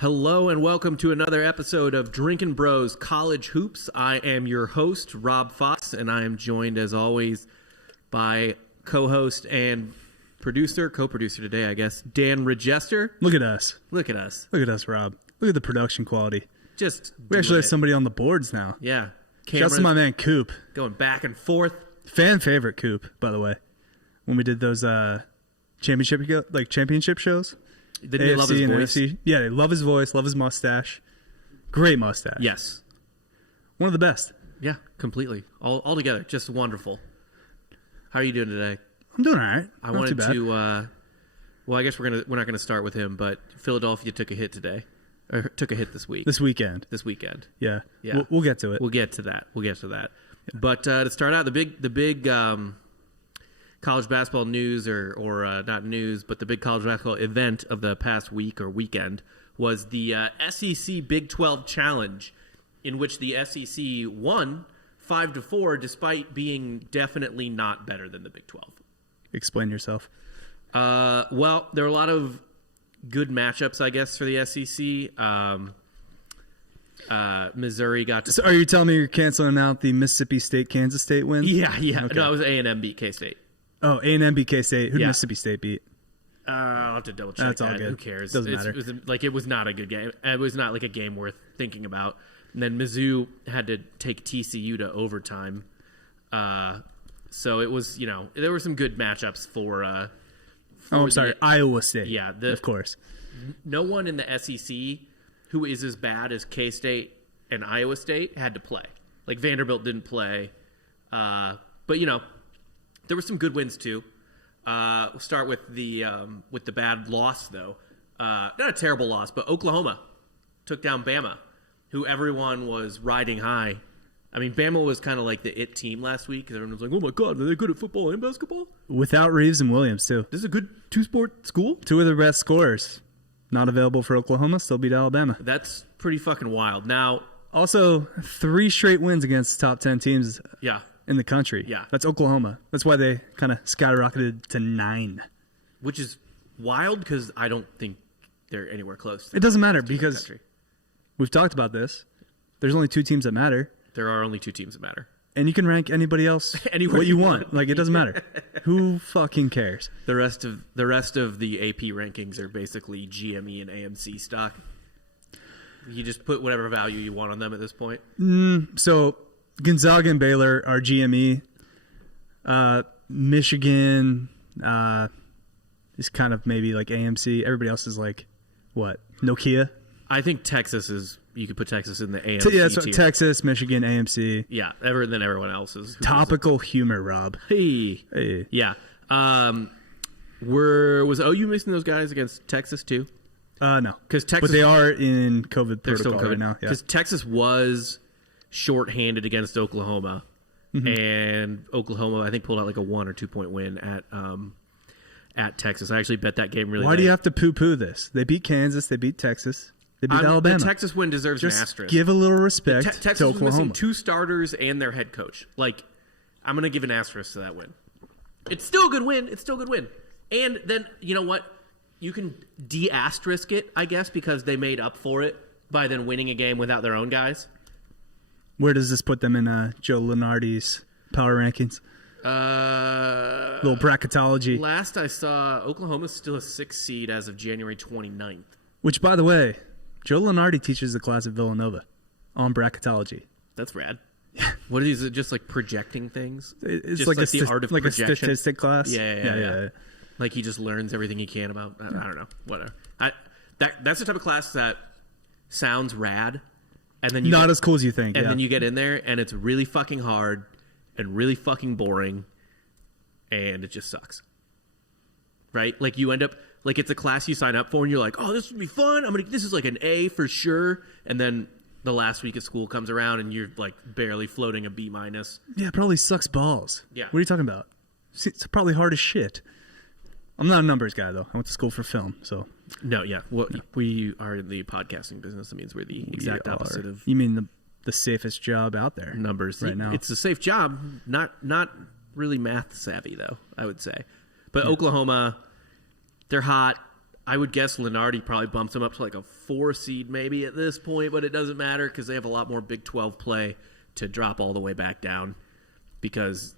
Hello and welcome to another episode of Drinkin' Bros College Hoops. I am your host, Rob Fox, and I am joined as always by co-host and co-producer today, I guess, Dan Regester. Look at us. Look at us. Look at us, Rob. Look at the production quality. We actually have somebody on the boards now. Yeah. Shouts to my man Coop. Going back and forth. Fan favorite Coop, by the way. When we did those championship shows. Didn't they love his voice? AFC. Yeah, they love his voice, love his mustache. Great mustache. Yes. One of the best. Yeah, completely. All together. Just wonderful. How are you doing today? I'm doing all right. I wanted to well, I guess we're not gonna start with him, but Philadelphia took a hit today. Or took a hit this week. This weekend. Yeah. We'll get to it. We'll get to that. Yeah. But to start out, the big college basketball news, or not news, but the big college basketball event of the past week or weekend was the SEC Big 12 Challenge, in which the SEC won 5-4, despite being definitely not better than the Big 12. Explain yourself. Well, there are a lot of good matchups, I guess, for the SEC. Missouri got to... So are you telling me you're canceling out the Mississippi State, Kansas State win? Yeah. Okay. No, it was A&M beat K-State. Oh, A&M beat K-State. Who did Mississippi State beat? I'll have to double check. That's all good. Who cares? Doesn't matter. It was not a good game. It was not like a game worth thinking about. And then Mizzou had to take TCU to overtime. So it was, there were some good matchups for Iowa State. Yeah. Of course. No one in the SEC who is as bad as K-State and Iowa State had to play. Like Vanderbilt didn't play. But, there were some good wins too. We'll start with the bad loss though. Not a terrible loss, but Oklahoma took down Bama, who everyone was riding high. I mean, Bama was kind of like the it team last week because everyone was like, "Oh my God, are they good at football and basketball?" Without Reeves and Williams too. This is a good two-sport school. Two of their best scorers not available for Oklahoma. Still beat Alabama. That's pretty fucking wild. Now, also 3 straight wins against top 10 teams. Yeah. In the country. Yeah. That's Oklahoma. That's why they kind of skyrocketed to 9. Which is wild because I don't think they're anywhere close. It doesn't matter because we've talked about this. There's only 2 teams that matter. There are only 2 teams that matter. And you can rank anybody else what you want. Like, it doesn't matter. Who fucking cares? The rest of the AP rankings are basically GME and AMC stock. You just put whatever value you want on them at this point. So Gonzaga and Baylor are GME. Michigan is kind of maybe like AMC. Everybody else is like, what? Nokia? I think Texas is... You could put Texas in the AMC Yeah, so tier. Texas, Michigan, AMC. Yeah, then everyone else is... Topical humor, Rob. Hey. Yeah. Was OU missing those guys against Texas too? No. But they are in COVID protocol right now. Because Texas was shorthanded against Oklahoma. Mm-hmm. And Oklahoma, I think, pulled out like a 1 or 2 point win at Texas. I actually bet that game really Why do you have to poo-poo this? They beat Kansas. They beat Texas. They beat Alabama. The Texas win deserves an asterisk. Give a little respect Texas to Oklahoma. was missing 2 starters and their head coach. Like, I'm going to give an asterisk to that win. It's still a good win. And then, you know what? You can de-asterisk it, I guess, because they made up for it by then winning a game without their own guys. Where does this put them in Joe Lunardi's power rankings? Little bracketology. Last I saw, Oklahoma's still a 6th seed as of January 29th. Which, by the way, Joe Lunardi teaches the class at Villanova on bracketology. That's rad. What is it? Just like projecting things? It's just like the art of projection? a statistic class. Yeah. Like he just learns everything he can about. I don't know. Whatever. That's the type of class that sounds rad, and then not as cool as you think. And then you get in there, and it's really fucking hard, and really fucking boring, and it just sucks. Right? Like you end up. Like it's a class you sign up for and you're like, oh, this would be fun. This is like an A for sure. And then the last week of school comes around and you're like barely floating a B-. Yeah, it probably sucks balls. Yeah. What are you talking about? It's probably hard as shit. I'm not a numbers guy though. I went to school for film, so. No, yeah. Well, we are in the podcasting business. That means we're the exact opposite of. You mean the safest job out there? Numbers right now. It's a safe job. Not really math savvy though, I would say. But Oklahoma, they're hot. I would guess Lenardi probably bumps them up to like a 4 seed maybe at this point, but it doesn't matter because they have a lot more Big 12 play to drop all the way back down because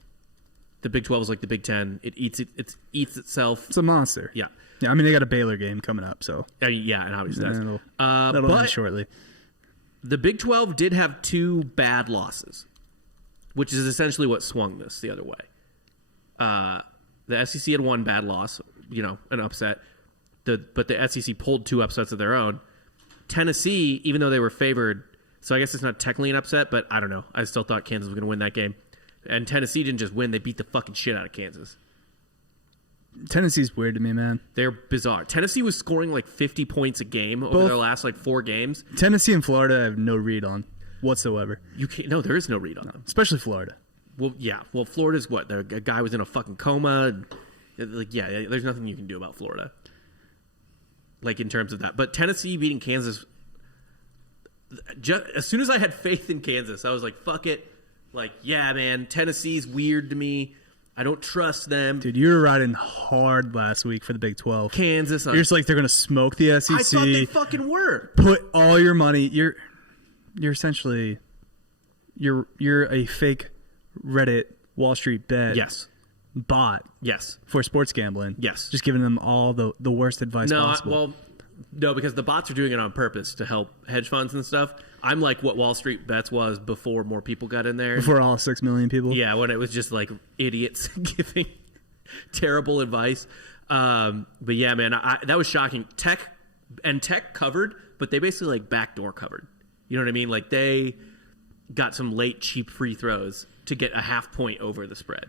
the Big 12 is like the Big 10. It eats itself. It's a monster. Yeah. Yeah, I mean, they got a Baylor game coming up, so. Yeah, and obviously that'll end shortly. The Big 12 did have 2 bad losses, which is essentially what swung this the other way. The SEC had 1 bad loss, an upset. But the SEC pulled 2 upsets of their own. Tennessee, even though they were favored, so I guess it's not technically an upset, but I don't know. I still thought Kansas was going to win that game. And Tennessee didn't just win, they beat the fucking shit out of Kansas. Tennessee's weird to me, man. They're bizarre. Tennessee was scoring like 50 points a game over their last like 4 games. Tennessee and Florida I have no read on whatsoever. No, there is no read on them. Especially Florida. Well, yeah. Well, Florida's what? A guy was in a fucking coma. There's nothing you can do about Florida. Like in terms of that. But Tennessee beating Kansas, as soon as I had faith in Kansas, I was like, fuck it. Like, yeah, man, Tennessee's weird to me. I don't trust them. Dude, you were riding hard last week for the Big 12. Kansas. You're just like, they're going to smoke the SEC. I thought they fucking were. Put all your money. You're essentially, you're a fake Reddit Wall Street bet. Yes. Bot. Yes. For sports gambling. Yes. Just giving them all the worst advice possible. No, because the bots are doing it on purpose to help hedge funds and stuff. I'm like what Wall Street Bets was before more people got in there. Before all 6 million people? Yeah, when it was just like idiots giving terrible advice. But yeah, man, that was shocking. Tech covered, but they basically like backdoor covered. You know what I mean? Like they got some late cheap free throws to get a half point over the spread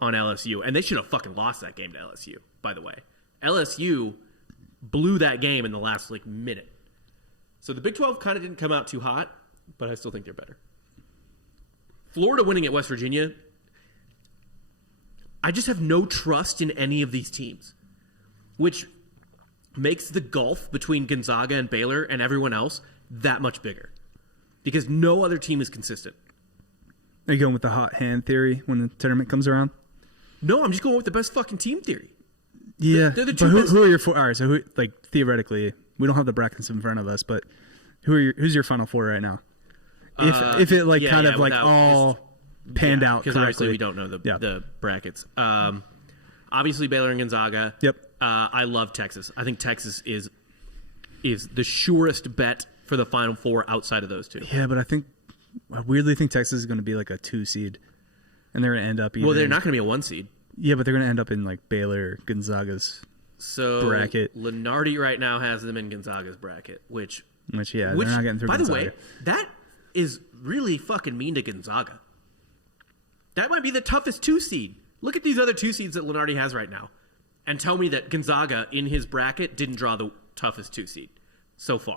on LSU. And they should have fucking lost that game to LSU, by the way. LSU blew that game in the last like minute. So the Big 12 kind of didn't come out too hot, but I still think they're better. Florida winning at West Virginia, I just have no trust in any of these teams, which makes the gulf between Gonzaga and Baylor and everyone else that much bigger because no other team is consistent. Are you going with the hot hand theory when the tournament comes around? No, I'm just going with the best fucking team theory. Yeah, they're the but two best. Who are your 4? All right, so theoretically, we don't have the brackets in front of us, but who's your Final 4 right now? If it all panned out because correctly. obviously we don't know the brackets. Obviously Baylor and Gonzaga. Yep. I love Texas. I think Texas is the surest bet for the Final 4 outside of those 2. Yeah, but I weirdly think Texas is going to be like a 2 seed, and they're going to end up. Well, they're not going to be a 1 seed. Yeah, but they're going to end up in like Baylor, Gonzaga's bracket. Lenardi right now has them in Gonzaga's bracket, which they're not getting through. By Gonzaga. the way, that is really fucking mean to Gonzaga. That might be the toughest 2 seed. Look at these other 2 seeds that Lenardi has right now, and tell me that Gonzaga in his bracket didn't draw the toughest 2 seed so far.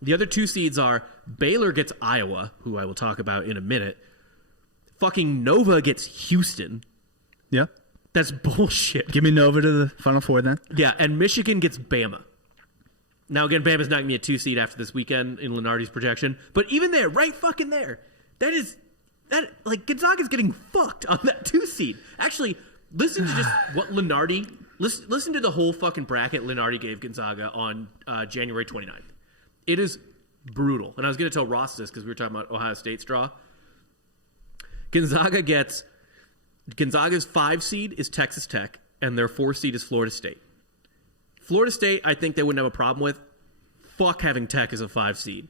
The other 2 seeds are Baylor gets Iowa, who I will talk about in a minute. Fucking Nova gets Houston. Yeah. That's bullshit. Give me Nova to the Final 4 then. Yeah, and Michigan gets Bama. Now, again, Bama's not going to be a 2 seed after this weekend in Lenardi's projection. But even there, right fucking there, Gonzaga's getting fucked on that 2 seed. Actually, listen to just what Lenardi, listen to the whole fucking bracket Lenardi gave Gonzaga on January 29th. It is brutal. And I was going to tell Ross this because we were talking about Ohio State's draw. Gonzaga's 5 seed is Texas Tech, and their 4 seed is Florida State. Florida State, I think they wouldn't have a problem with. Fuck having Tech as a 5 seed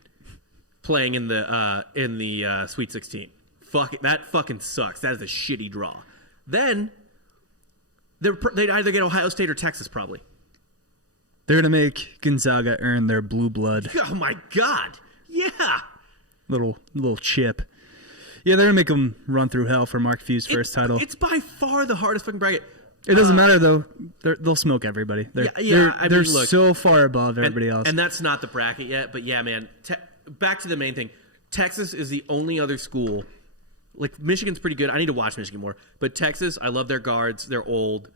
playing in the Sweet 16. Fuck it, that fucking sucks. That is a shitty draw. Then they'd either get Ohio State or Texas probably. They're gonna make Gonzaga earn their blue blood. Oh my god! Yeah. Little chip. Yeah, they're going to make them run through hell for Mark Few's first title. It's by far the hardest fucking bracket. It doesn't matter, though. They'll smoke everybody. They're so far above everybody else. And that's not the bracket yet, but yeah, man. Back to the main thing. Texas is the only other school. Like, Michigan's pretty good. I need to watch Michigan more. But Texas, I love their guards. They're old.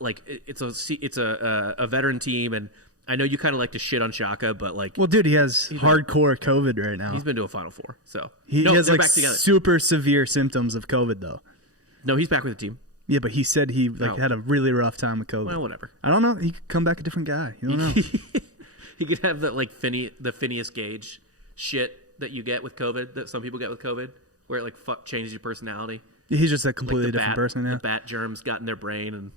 Like, it's a veteran team, and I know you kind of like to shit on Shaka, but like... Well, dude, he has hardcore COVID right now. He's been to a Final Four, so... He has like super severe symptoms of COVID, though. No, he's back with the team. Yeah, but he said he had a really rough time with COVID. Well, whatever. I don't know. He could come back a different guy. You don't know. He could have that the Phineas Gage shit that you get with COVID, that some people get with COVID, where it changes your personality. Yeah, he's just a completely different person now. The bat germs got in their brain, and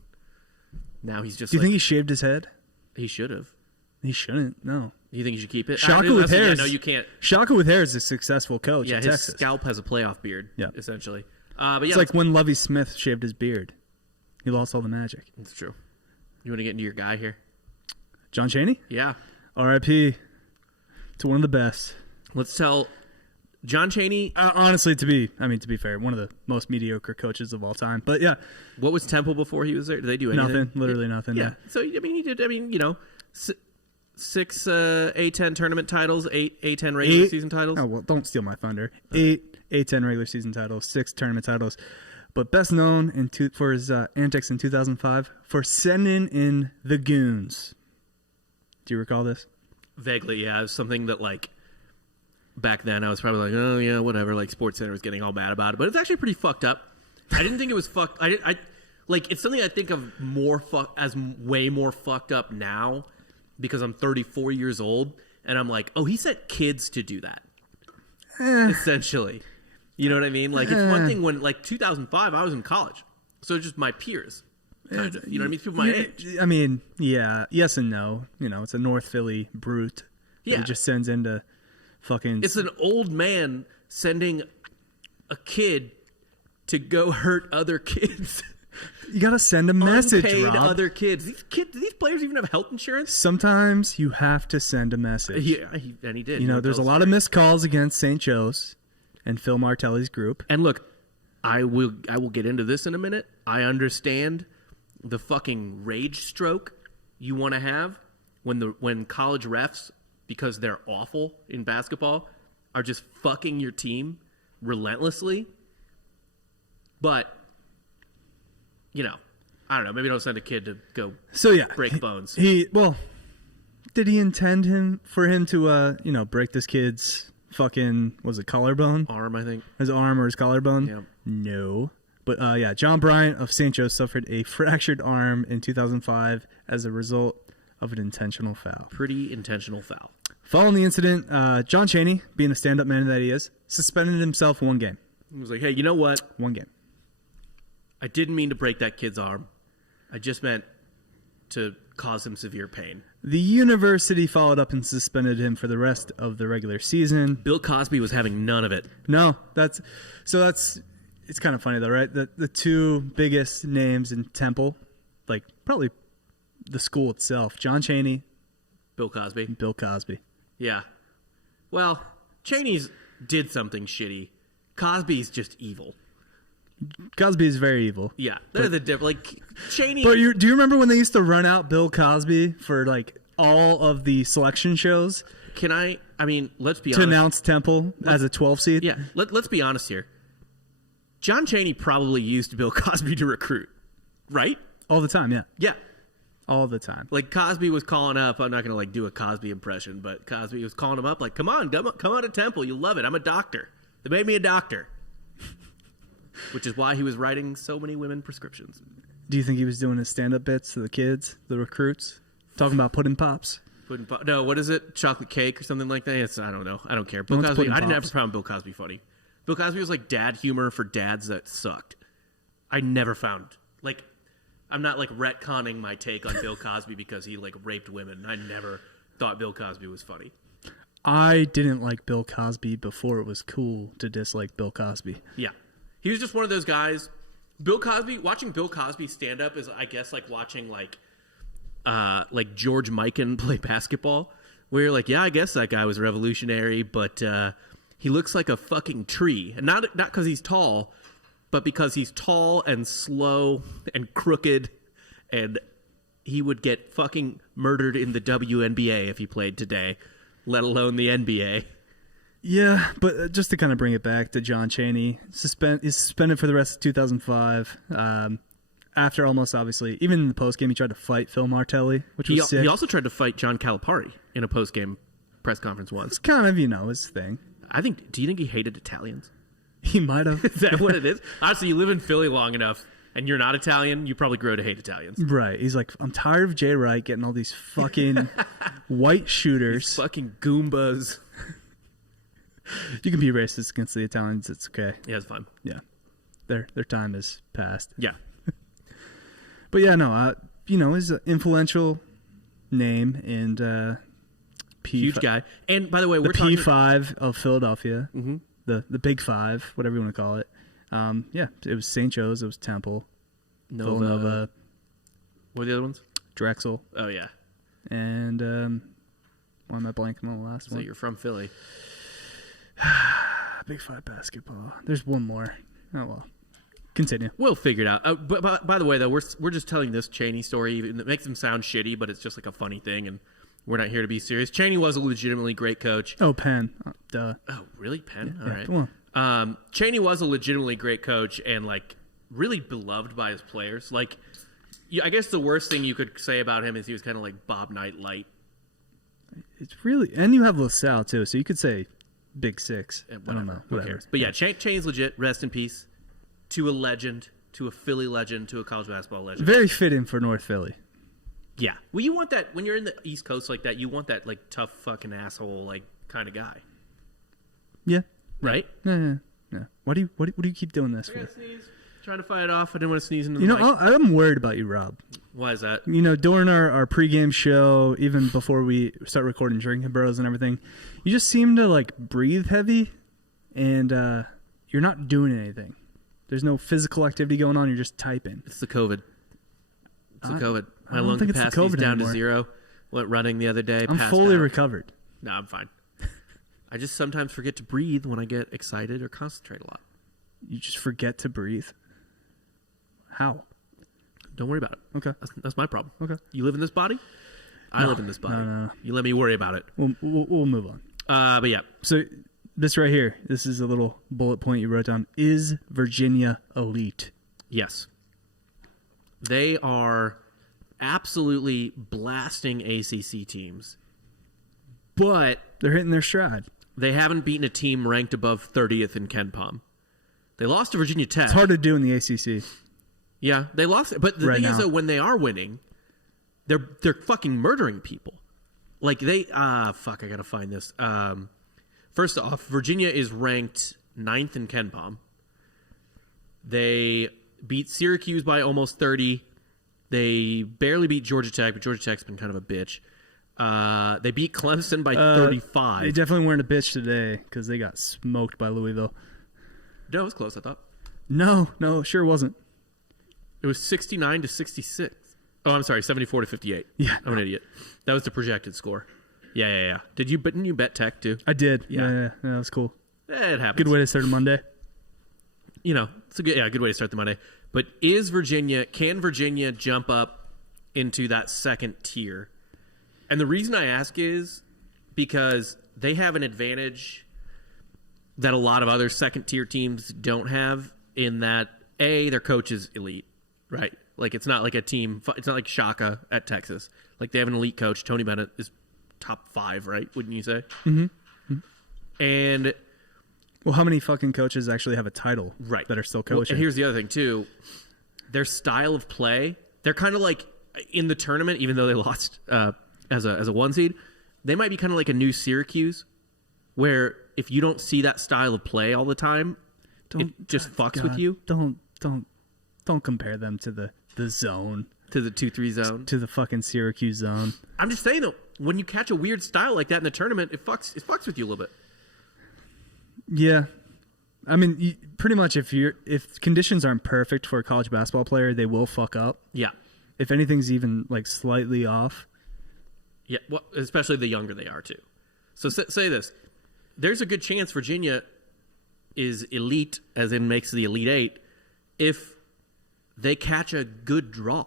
now he's just. Do you think he shaved his head? He should have. He shouldn't. No. You think he should keep it? Shaka with hair. No, you can't. Shaka with hair is a successful coach. Yeah, in his Texas. scalp has a playoff beard. Yeah, essentially. But yeah, it's like when Lovie Smith shaved his beard. He lost all the magic. That's true. You want to get into your guy here? John Chaney? Yeah. R.I.P. to one of the best. Let's tell John Chaney. Honestly, to be fair, one of the most mediocre coaches of all time. But yeah. What was Temple before he was there? Did they do anything? Nothing. Literally nothing. Yeah. So, I mean, he did, six A10 tournament titles, eight A10 regular season titles. Oh, well, don't steal my thunder. 8 A10 regular season titles, 6 tournament titles. But best known for his antics in 2005 for sending in the Goons. Do you recall this? Vaguely, yeah. It was something that, back then I was probably like, oh, yeah, whatever. SportsCenter was getting all mad about it. But it's actually pretty fucked up. I didn't think it was fucked. It's something I think of as way more fucked up now because I'm 34 years old. And I'm like, oh, he sent kids to do that. Essentially. You know what I mean? It's one thing when, 2005, I was in college. So just my peers. Kind of, you know what I mean? People my age. I mean, yeah. Yes and no. It's a North Philly brute. Yeah. He just sends into fucking... It's an old man sending a kid to go hurt other kids. You got to send a message, Rob. Other kids. Do these players even have health insurance? Sometimes you have to send a message. Yeah, and he did. There's a lot of missed calls against St. Joe's and Phil Martelli's group. And look, I will get into this in a minute. I understand the fucking rage stroke you want to have when college refs, because they're awful in basketball, are just fucking your team relentlessly. But, I don't know. Maybe don't send a kid to go break bones. Did he intend for him to, break this kid's fucking, was it collarbone? Arm, I think. His arm or his collarbone? Yeah. No. But, John Bryant of St. Joe suffered a fractured arm in 2005 as a result of an intentional foul. Pretty intentional foul. Following the incident, John Chaney, being the stand-up man that he is, suspended himself 1 game. He was like, hey, you know what? 1 game. I didn't mean to break that kid's arm. I just meant to cause him severe pain. The university followed up and suspended him for the rest of the regular season. Bill Cosby was having none of it. No, it's kind of funny though, right? The 2 biggest names in Temple, probably the school itself, John Chaney, Bill Cosby. Bill Cosby. Yeah. Well, Chaney's did something shitty. Cosby's just evil. Cosby is very evil. Yeah, they're the different. Chaney. But do you remember when they used to run out Bill Cosby for all of the selection shows? I mean, let's be honest. To announce Temple as a 12 seed? Yeah, let's be honest here. John Chaney probably used Bill Cosby to recruit, right? All the time, yeah. Yeah. All the time. Cosby was calling up. I'm not going to do a Cosby impression, but Cosby was calling him up come on to Temple. You'll love it. I'm a doctor. They made me a doctor. Which is why he was writing so many women prescriptions. Do you think he was doing his stand-up bits to the kids, the recruits? Talking about pudding pops? No, what is it? Chocolate cake or something like that? I don't know. I don't care. Bill Cosby, I didn't have a problem with Bill Cosby funny. Bill Cosby was dad humor for dads that sucked. I never found... I'm not retconning my take on Bill Cosby because he raped women. I never thought Bill Cosby was funny. I didn't like Bill Cosby before it was cool to dislike Bill Cosby. Yeah. He was just one of those guys. Watching Bill Cosby stand up is, I guess, watching George Mikan play basketball, where you're yeah, I guess that guy was revolutionary, but he looks like a fucking tree, and not because he's tall, but because he's tall and slow and crooked, and he would get fucking murdered in the WNBA if he played today, let alone the NBA. Yeah, but just to kind of bring it back to John Chaney, he's suspended for the rest of 2005. After almost, obviously, even in the postgame, he tried to fight Phil Martelli, which was sick. He also tried to fight John Calipari in a postgame press conference once. It's kind of, his thing. Do you think he hated Italians? He might have. Is that what it is? Honestly, you live in Philly long enough, and you're not Italian, you probably grow to hate Italians. Right. He's like, I'm tired of Jay Wright getting all these fucking white shooters. These fucking Goombas. You can be racist against the Italians. It's okay. Yeah, it's fine. Yeah. Their time is past. Yeah. But yeah, no, he's an influential name and huge guy. And by the way, we're talking P5 of Philadelphia. Mm-hmm. The Big Five, whatever you want to call it. Yeah, it was St. Joe's, it was Temple, Villanova. What were the other ones? Drexel. Oh, yeah. And why am I blanking on the last one? So you're from Philly. Big Five basketball. There's one more. Oh, well. Continue. We'll figure it out. But by the way, though, we're just telling this Chaney story. It makes him sound shitty, but it's just like a funny thing, and we're not here to be serious. Chaney was a legitimately great coach. Oh, Penn. Duh. Oh, really? Penn? Yeah, all right. Come on. Chaney was a legitimately great coach and, like, really beloved by his players. Like, I guess the worst thing you could say about him is he was kind of like Bob Knight light. It's really... And you have LaSalle, too, so you could say Big Six. I don't know. Who cares? But yeah, Chaney's legit. Rest in peace. To a legend. To a Philly legend. To a college basketball legend. Very fitting for North Philly. Yeah. Well, you want that... When you're in the East Coast like that, you want that, like, tough fucking asshole, like, kind of guy. Yeah. Right? No. What do you keep doing this for? Sneeze. Trying to fight it off. I didn't want to sneeze into the You mic. know, I'm worried about you, Rob. Why is that? You know, during our pregame show, even before we start recording Drinking Bros and everything, you just seem to, like, breathe heavy, and you're not doing anything. There's no physical activity going on. You're just typing. It's the COVID. It's the COVID. My I don't lung think it's the capacity's COVID down anymore. to 0. Went running the other day. I'm passed fully out. recovered. No, I'm fine. I just sometimes forget to breathe when I get excited or concentrate a lot. You just forget to breathe. How? Don't worry about it. Okay. That's my problem. Okay. You live in this body? I live in this body. No. You let me worry about it. We'll move on. But yeah. So this right here, this is a little bullet point you wrote down. Is Virginia elite? Yes. They are absolutely blasting ACC teams. But They're hitting their stride. they haven't beaten a team ranked above 30th in KenPom. They lost to Virginia Tech. It's hard to do in the ACC. Yeah, they lost. But the Right thing is, now. though, when they are winning, they're fucking murdering people. Like fuck, I gotta find this. First off, Virginia is ranked 9th in KenPom. They beat Syracuse by almost 30. They barely beat Georgia Tech, but Georgia Tech's been kind of a bitch. They beat Clemson by 35. They definitely weren't a bitch today because they got smoked by Louisville. No, it was close, I thought. No, sure wasn't. It was 69 to 66. Oh, I'm sorry, 74 to 58. Yeah. I'm an idiot. That was the projected score. Yeah. Didn't you bet Tech too? I did. Yeah. Yeah, that was cool. It happens. Good way to start a Monday. You know, it's a good way to start the Monday. But can Virginia jump up into that second tier? And the reason I ask is because they have an advantage that a lot of other second tier teams don't have in that their coach is elite, right? Like it's not like it's not like Shaka at Texas. Like they have an elite coach. Tony Bennett is top 5, right? Wouldn't you say? Mm-hmm. And well, how many fucking coaches actually have a title that are still coaching? Well, and here's the other thing too. Their style of play, they're kind of like in the tournament, even though they lost as a 1 seed, they might be kind of like a new Syracuse, where if you don't see that style of play all the time, it just fucks with you. Don't compare them to the zone. To the 2-3 zone. To the fucking Syracuse zone. I'm just saying though, when you catch a weird style like that in the tournament, it fucks with you a little bit. Yeah. I mean, pretty much if conditions aren't perfect for a college basketball player, they will fuck up. Yeah. If anything's even like slightly off. Yeah, well, especially the younger they are too. So say this. There's a good chance Virginia is elite, as in makes the Elite 8, if they catch a good draw.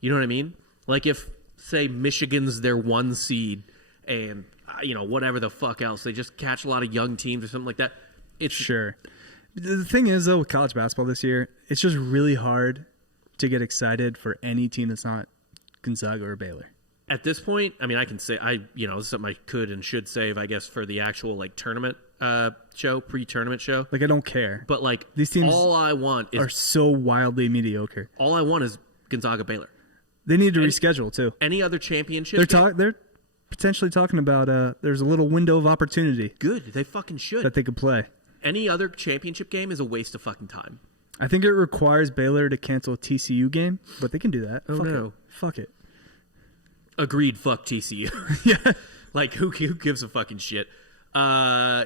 You know what I mean? Like if, say, Michigan's their 1 seed and, whatever the fuck else, they just catch a lot of young teams or something like that. It's sure. The thing is, though, with college basketball this year, it's just really hard to get excited for any team that's not Gonzaga or Baylor. At this point, I mean, I can say, this is something I could and should save, I guess, for the actual, like, tournament show, pre-tournament show. Like I don't care. But like These teams all I want are is so wildly mediocre. all I want is Gonzaga Baylor. They need to reschedule too. Any other championship? They're potentially talking about there's a little window of opportunity. Good. They fucking should. That they could play. Any other championship game is a waste of fucking time. I think it requires Baylor to cancel a TCU game, but they can do that. Oh, no. Fuck it. Agreed. Fuck TCU. Yeah. Like, who gives a fucking shit? I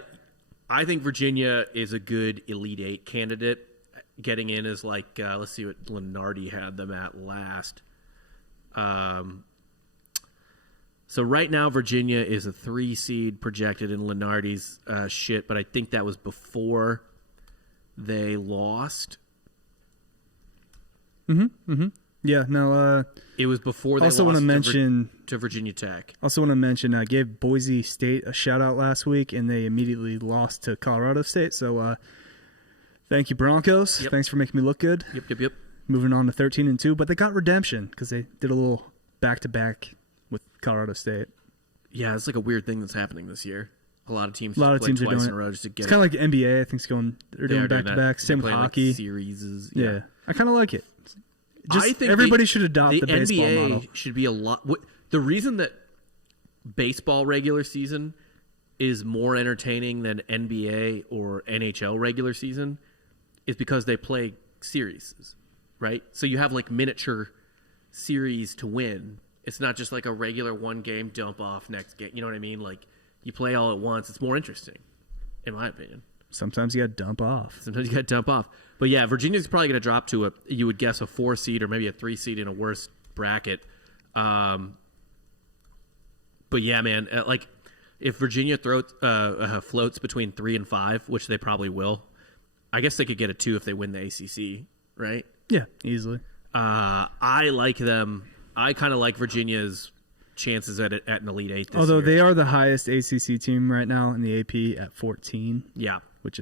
think Virginia is a good Elite Eight candidate. Getting in is like, let's see what Lenardi had them at last. So right now, Virginia is a 3 seed projected in Lenardi's shit, but I think that was before they lost. Yeah, no. It was before they also lost want to mention to Virginia Tech. Also want to mention I gave Boise State a shout out last week, and they immediately lost to Colorado State. So thank you, Broncos. Yep. Thanks for making me look good. Yep. Moving on to 13-2, but they got redemption because they did a little back-to-back with Colorado State. Yeah, it's like a weird thing that's happening this year. A lot of teams are twice doing in it. a row just to get it's kind of like the NBA. I think they're doing back-to-back. Same with hockey. Like series. Yeah, I kind of like it. I think everybody should adopt the baseball NBA model. Should be a lot. The reason that baseball regular season is more entertaining than NBA or NHL regular season is because they play series, right? So you have like miniature series to win. It's not just like a regular one game dump off next game. You know what I mean? Like you play all at once. It's more interesting, in my opinion. Sometimes you got to dump off. But yeah, Virginia's probably going to drop to you would guess, a 4 seed or maybe a 3 seed in a worse bracket. But yeah, man, like if Virginia floats between 3 and 5, which they probably will, I guess they could get a 2 if they win the ACC, right? Yeah, easily. I like them. I kind of like Virginia's chances at an Elite Eight this Although year. they are the highest ACC team right now in the AP at 14. Yeah. Which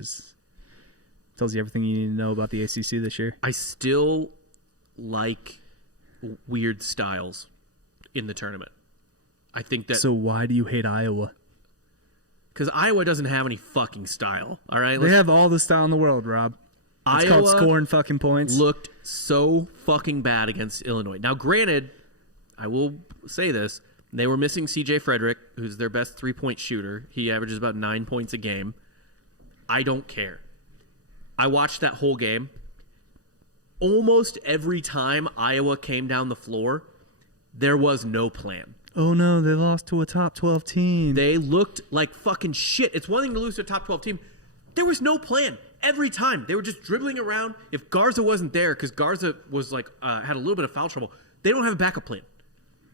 tells you everything you need to know about the ACC this year. I still like weird styles in the tournament. I think that... So why do you hate Iowa? Because Iowa doesn't have any fucking style, all right? They have all the style in the world, Rob. It's called scoring fucking points. Looked so fucking bad against Illinois. Now, granted, I will say this. They were missing C.J. Frederick, who's their best three-point shooter. He averages about 9 points a game. I don't care. I watched that whole game. Almost every time Iowa came down the floor, there was no plan. Oh, no, they lost to a top 12 team. They looked like fucking shit. It's one thing to lose to a top 12 team. There was no plan. Every time. They were just dribbling around. If Garza wasn't there, because Garza was like had a little bit of foul trouble, they don't have a backup plan.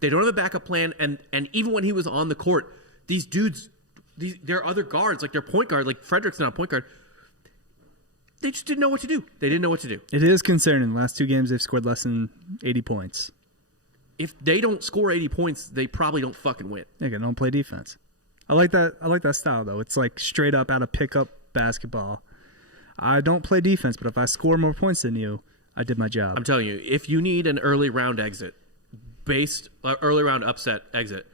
They don't have a backup plan, and even when he was on the court, these dudes, their other guards, like their point guard, like Frederick's not a point guard, they just didn't know what to do. They didn't know what to do. It is concerning. The last 2 games, they've scored less than 80 points. If they don't score 80 points, they probably don't fucking win. Yeah, they don't play defense. I like that style, though. It's like straight up out of pickup basketball. I don't play defense, but if I score more points than you, I did my job. I'm telling you, if you need an early round exit, early round upset exit,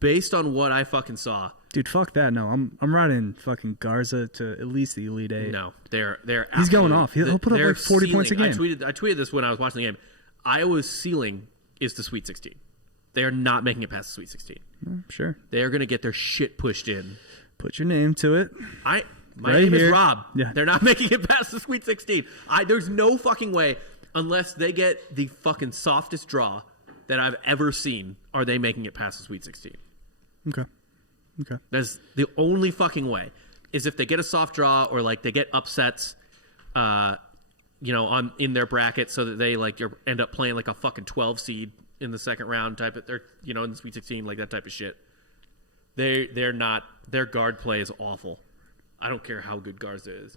based on what I fucking saw. Dude, fuck that. No, I'm riding fucking Garza to at least the Elite Eight. No, they're he's going off. He'll put up like 40 points a game. I tweeted this when I was watching the game. Iowa's ceiling is the Sweet 16. They are not making it past the Sweet 16. Sure. They are going to get their shit pushed in. Put your name to it. My name is Rob. Yeah. They're not making it past the Sweet 16. There's no fucking way, unless they get the fucking softest draw that I've ever seen, are they making it past the Sweet 16. Okay. That's the only fucking way, is if they get a soft draw or like they get upsets, in their bracket, so that they end up playing like a fucking 12 seed in the second round type of, in the Sweet 16, like that type of shit. They're not. Their guard play is awful. I don't care how good Garza is.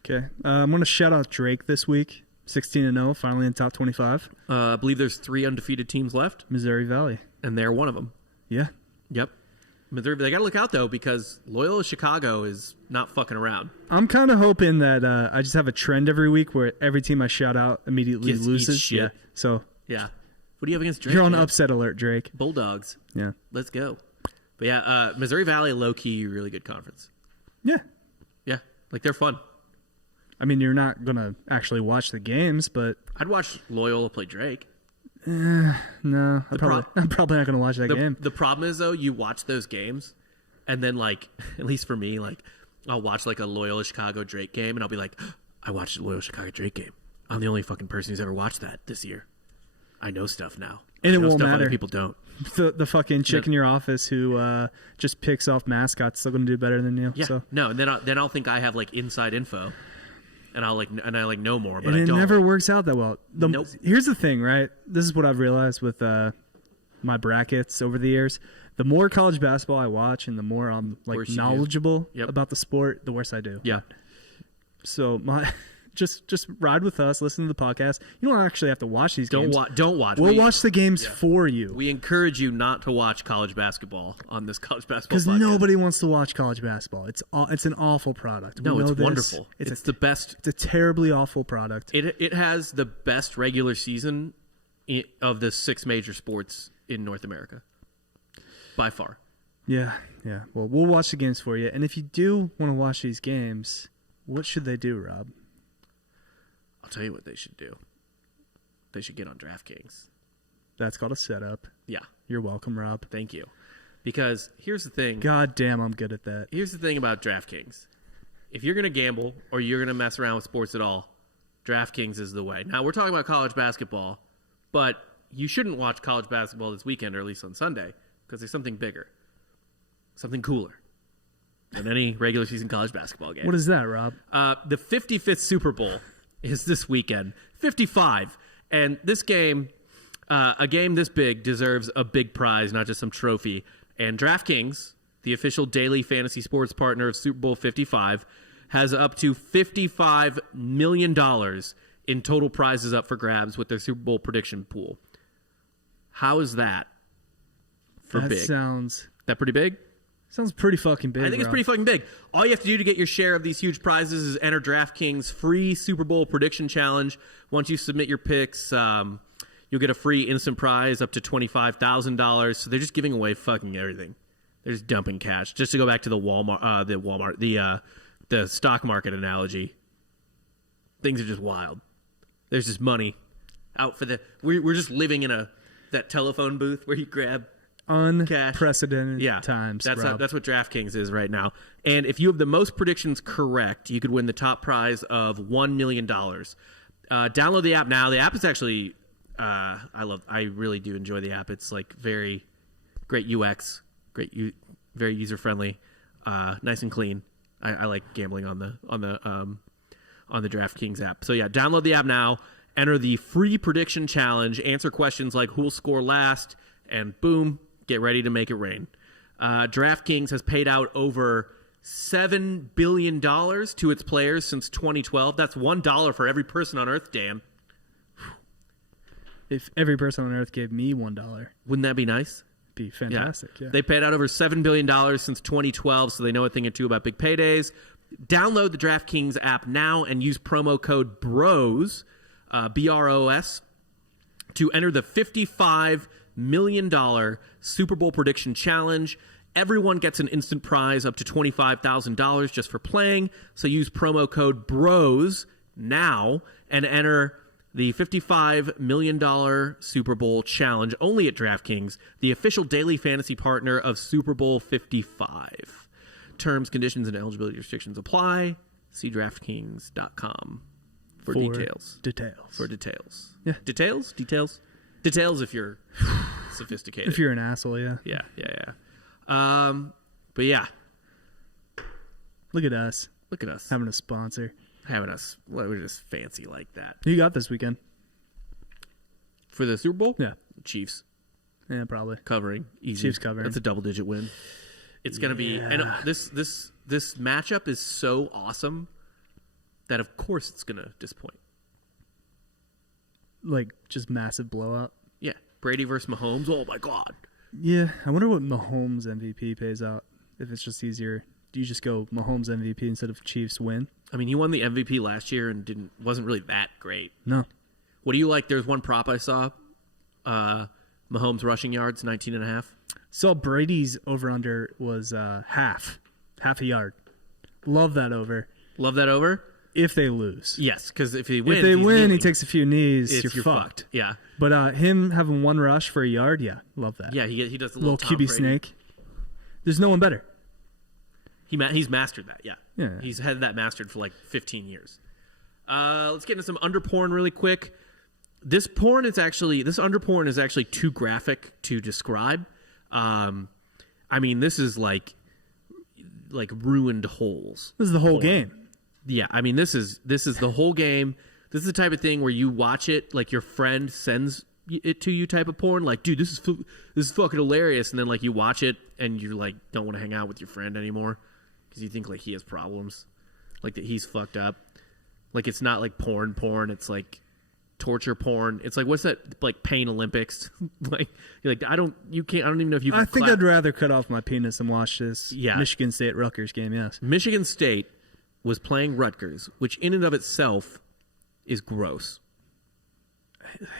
Okay. I'm going to shout out Drake this week. 16-0, finally in top 25. I believe there's 3 undefeated teams left. Missouri Valley. And they're one of them. Yeah. Yep. Missouri, they got to look out, though, because Loyola Chicago is not fucking around. I'm kind of hoping that I just have a trend every week where every team I shout out immediately loses. Shit. Yeah. So. Yeah. What do you have against Drake? You're on upset alert, Drake. Bulldogs. Yeah. Let's go. But yeah, Missouri Valley, low-key, really good conference. Yeah. Yeah, like they're fun. I mean, you're not going to actually watch the games, but... I'd watch Loyola play Drake. No, I'm probably not going to watch that game. The problem is, though, you watch those games, and then, like, at least for me, like, I'll watch, like, a Loyola Chicago Drake game, and I'll be like, I watched a Loyola Chicago Drake game. I'm the only fucking person who's ever watched that this year. I know stuff now. And I it know won't stuff matter. Other people don't. The fucking chick in your office who just picks off mascots still going to do better than you. Yeah. So. No, and then I'll think I have, like, inside info. And I know more, but and I don't. It never works out that well. Nope. Here's the thing, right? This is what I've realized with my brackets over the years. The more college basketball I watch, and the more I'm like knowledgeable about the sport, the worse I do. Yeah. So just ride with us, listen to the podcast. You don't actually have to watch these games. Don't watch. We'll watch the games for you. We encourage you not to watch college basketball on this college basketball because nobody wants to watch college basketball. It's an awful product. No, it's wonderful. It's the best. It's a terribly awful product. It has the best regular season of the 6 major sports in North America, by far. Yeah. Well, we'll watch the games for you. And if you do want to watch these games, what should they do, Rob? I'll tell you what they should do. They should get on DraftKings. That's called a setup. Yeah. You're welcome, Rob. Thank you. Because here's the thing. God damn, I'm good at that. Here's the thing about DraftKings. If you're going to gamble or you're going to mess around with sports at all, DraftKings is the way. Now, we're talking about college basketball, but you shouldn't watch college basketball this weekend or at least on Sunday because there's something bigger, something cooler than any regular season college basketball game. What is that, Rob? The 55th Super Bowl is this weekend. 55. And this game, a game this big, deserves a big prize, not just some trophy. And DraftKings, the official daily fantasy sports partner of Super Bowl 55, has up to $55 million in total prizes up for grabs with their Super Bowl prediction pool. How is that for big? That pretty big? Sounds pretty fucking big. I think it's pretty fucking big. All you have to do to get your share of these huge prizes is enter DraftKings' free Super Bowl prediction challenge. Once you submit your picks, you'll get a free instant prize up to $25,000. So they're just giving away fucking everything. They're just dumping cash. Just to go back to the stock market analogy, things are just wild. There's just money out for we're just living in that telephone booth where you grab unprecedented times. That's what DraftKings is right now. And if you have the most predictions correct, you could win the top prize of $1 million. Download the app now. The app is actually I really do enjoy the app. It's like very great UX, very user friendly, nice and clean. I like gambling on the DraftKings app. So yeah, download the app now. Enter the free prediction challenge. Answer questions like who'll score last, and boom, get ready to make it rain. DraftKings has paid out over $7 billion to its players since 2012. That's $1 for every person on Earth, Dan. If every person on Earth gave me $1, wouldn't that be nice? Be fantastic. Yeah. They paid out over $7 billion since 2012, so they know a thing or two about big paydays. Download the DraftKings app now and use promo code BROS, BROS, to enter the $55 million Super Bowl prediction challenge. Everyone gets an instant prize up to $25,000 just for playing. So use promo code BROS now and enter the $55 million Super Bowl challenge only at DraftKings, the official daily fantasy partner of Super Bowl 55. Terms, conditions, and eligibility restrictions apply. See DraftKings.com for details. For details. Yeah. Details? Details if you're sophisticated. If you're an asshole, yeah. Yeah. But yeah. Look at us. Having a sponsor. We're just fancy like that. Who you got this weekend? For the Super Bowl? Yeah. Chiefs. Yeah, probably. Covering. Easy. Chiefs covering. That's a double-digit win. It's going to be... And this matchup is so awesome that, of course, it's going to disappoint. Like, just massive blowout? Yeah. Brady versus Mahomes. Oh, my God. Yeah. I wonder what Mahomes MVP pays out. If it's just easier. Do you just go Mahomes MVP instead of Chiefs win? I mean, he won the MVP last year and wasn't really that great. No. What do you like? There's one prop I saw. Mahomes rushing yards, 19.5. Saw Brady's over-under was half a yard. Love that over. Love that over. If they lose. Yes, because if he wins, If they win, kneeling. he takes a few knees. You're You're fucked. Yeah. But him having one rush for a yard, yeah, love that. Yeah, he does the little Tom QB Brady. snake. There's no one better. He's mastered that. Yeah. Yeah. He's had that mastered for like 15 years. Let's get into some under porn really quick. This under porn is actually too graphic to describe. I mean, this is like ruined holes. This is the whole porn. game. Yeah, I mean, this is the whole game. This is the type of thing where you watch it, like your friend sends it to you type of porn. Like, dude, this is fucking hilarious. And then like you watch it and you like don't want to hang out with your friend anymore because you think like he has problems, like that he's fucked up. Like it's not like porn. It's like torture porn. It's like, what's that, like Pain Olympics? Like you're like I don't even know if you can I think clap. I'd rather cut off my penis and watch this Michigan State Rutgers game. Yes. Michigan State was playing Rutgers, which in and of itself is gross.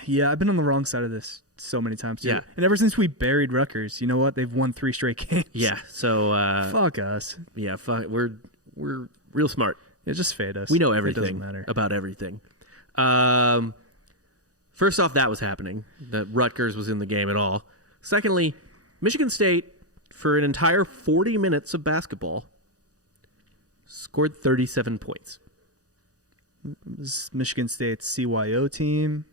Yeah, I've been on the wrong side of this so many times too. Yeah. And ever since we buried Rutgers, you know what? They've won 3 straight games. Yeah, so Fuck us. yeah, we're real smart. Yeah, just fade us. We know It everything doesn't matter. about everything. First off, that was happening. That Rutgers was in the game at all. Secondly, Michigan State, for an entire 40 minutes of basketball, scored 37 points. This is Michigan State's CYO team.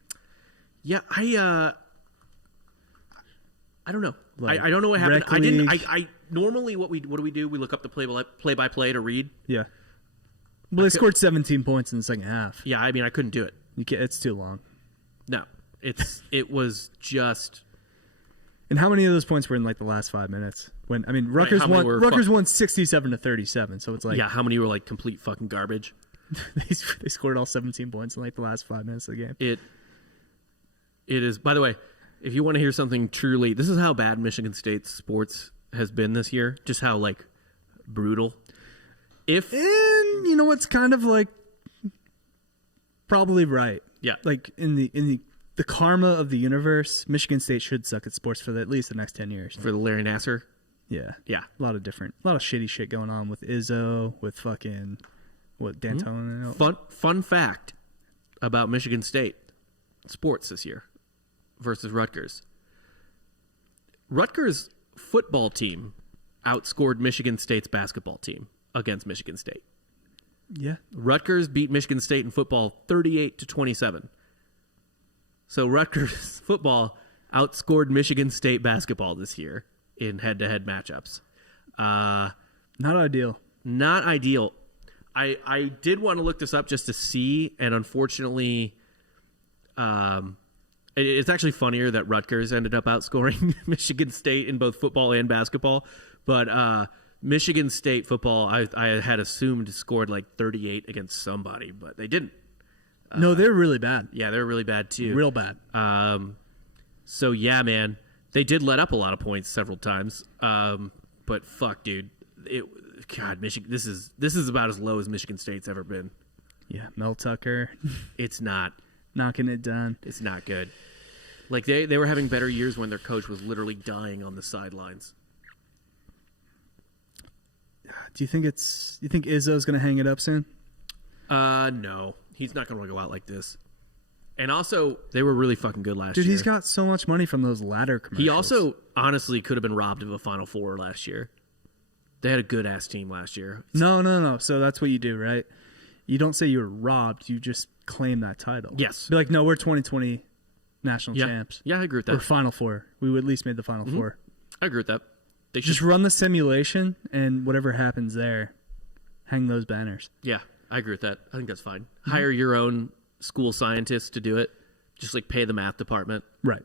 Yeah, I don't know. Like I don't know what happened. rec I didn't. league. I normally what do we do? We look up the play by play to read. Yeah. Well, they scored 17 points in the second half. Yeah, I mean I couldn't do it. It's too long. No, it was just. And how many of those points were in like the last 5 minutes? When I mean, Rutgers how many won. were Rutgers won 67-37. So it's like Yeah, how many were like complete fucking garbage? they scored all 17 points in like the last 5 minutes of the game. It is. By the way, if you want to hear something truly, this is how bad Michigan State sports has been this year. Just how like brutal. And you know what's kind of like probably right. Yeah. Like in the karma of the universe, Michigan State should suck at sports for at least the next 10 years. For the Larry Nassar. Yeah. Yeah. A lot of shitty shit going on with Izzo, with fucking D'Antoni. Fun fact about Michigan State sports this year versus Rutgers. Rutgers football team outscored Michigan State's basketball team against Michigan State. Yeah. Rutgers beat Michigan State in football 38-27. So Rutgers football outscored Michigan State basketball this year in head-to-head matchups. Not ideal. Not ideal. I did want to look this up just to see, and unfortunately, it's actually funnier that Rutgers ended up outscoring Michigan State in both football and basketball. But Michigan State football, I had assumed scored like 38 against somebody, but they didn't. No, they're really bad. Yeah, they're really bad too. Real bad. So yeah, man, they did let up a lot of points several times. But fuck, dude, Michigan. This is about as low as Michigan State's ever been. Yeah, Mel Tucker. It's not Knocking it down. It's not good. Like they were having better years when their coach was literally dying on the sidelines. Do you think Izzo's going to hang it up soon? No, he's not going to go out like this. And also, they were really fucking good last year. Dude, he's got so much money from those ladder commercials. He also honestly could have been robbed of a Final Four last year. They had a good ass team last year. No. So that's what you do, right? You don't say you were robbed. You just claim that title. Yes. Be like, no, we're 2020 national champs. Yeah, I agree with that. Or Final Four. We at least made the Final Four. I agree with that. They Just run the simulation, and whatever happens there, hang those banners. Yeah, I agree with that. I think that's fine. Hire your own school scientists to do it. Just like pay the math department. Right.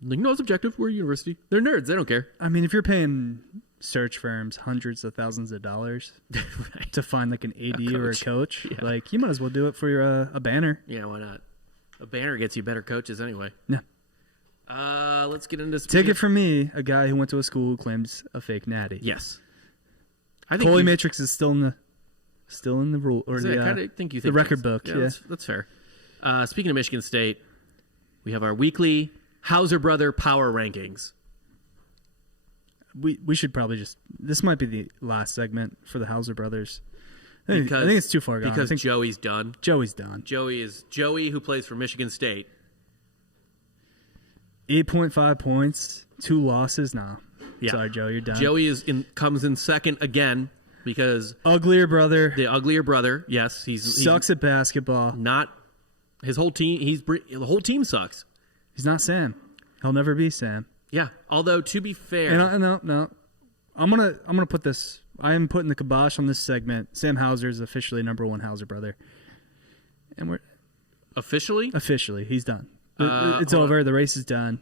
Like, no, it's objective. We're a university. They're nerds. They don't care. I mean, if you're paying search firms hundreds of thousands of dollars Right. to find like an AD or a coach, Yeah. like you might as well do it for your a banner. Yeah, why not? A banner gets you better coaches anyway. Yeah. Let's get into Take it from me, a guy who went to a school who claims a fake natty. Yes. I think Holy Matrix is still in the rule or I the kind of think you the think record that's- book. Yeah. That's fair. Speaking of Michigan State, we have our weekly Hauser Brother Power Rankings. We should probably this might be the last segment for the Hauser brothers. I think it's too far gone. Because I think Joey's done. Joey's done. Joey, who plays for Michigan State. 8.5 points, 2 losses. Nah. Yeah. Sorry, Joe, you're done. Joey comes in second again because Uglier brother. the uglier brother. Yes, he's Sucks at basketball. not his whole team. The whole team sucks. He's not Sam. He'll never be Sam. Yeah. Although to be fair, No. I'm gonna put this. I am putting the kibosh on this segment. Sam Hauser is officially number 1 Hauser brother, and we're officially, he's done. It's over. The race is done.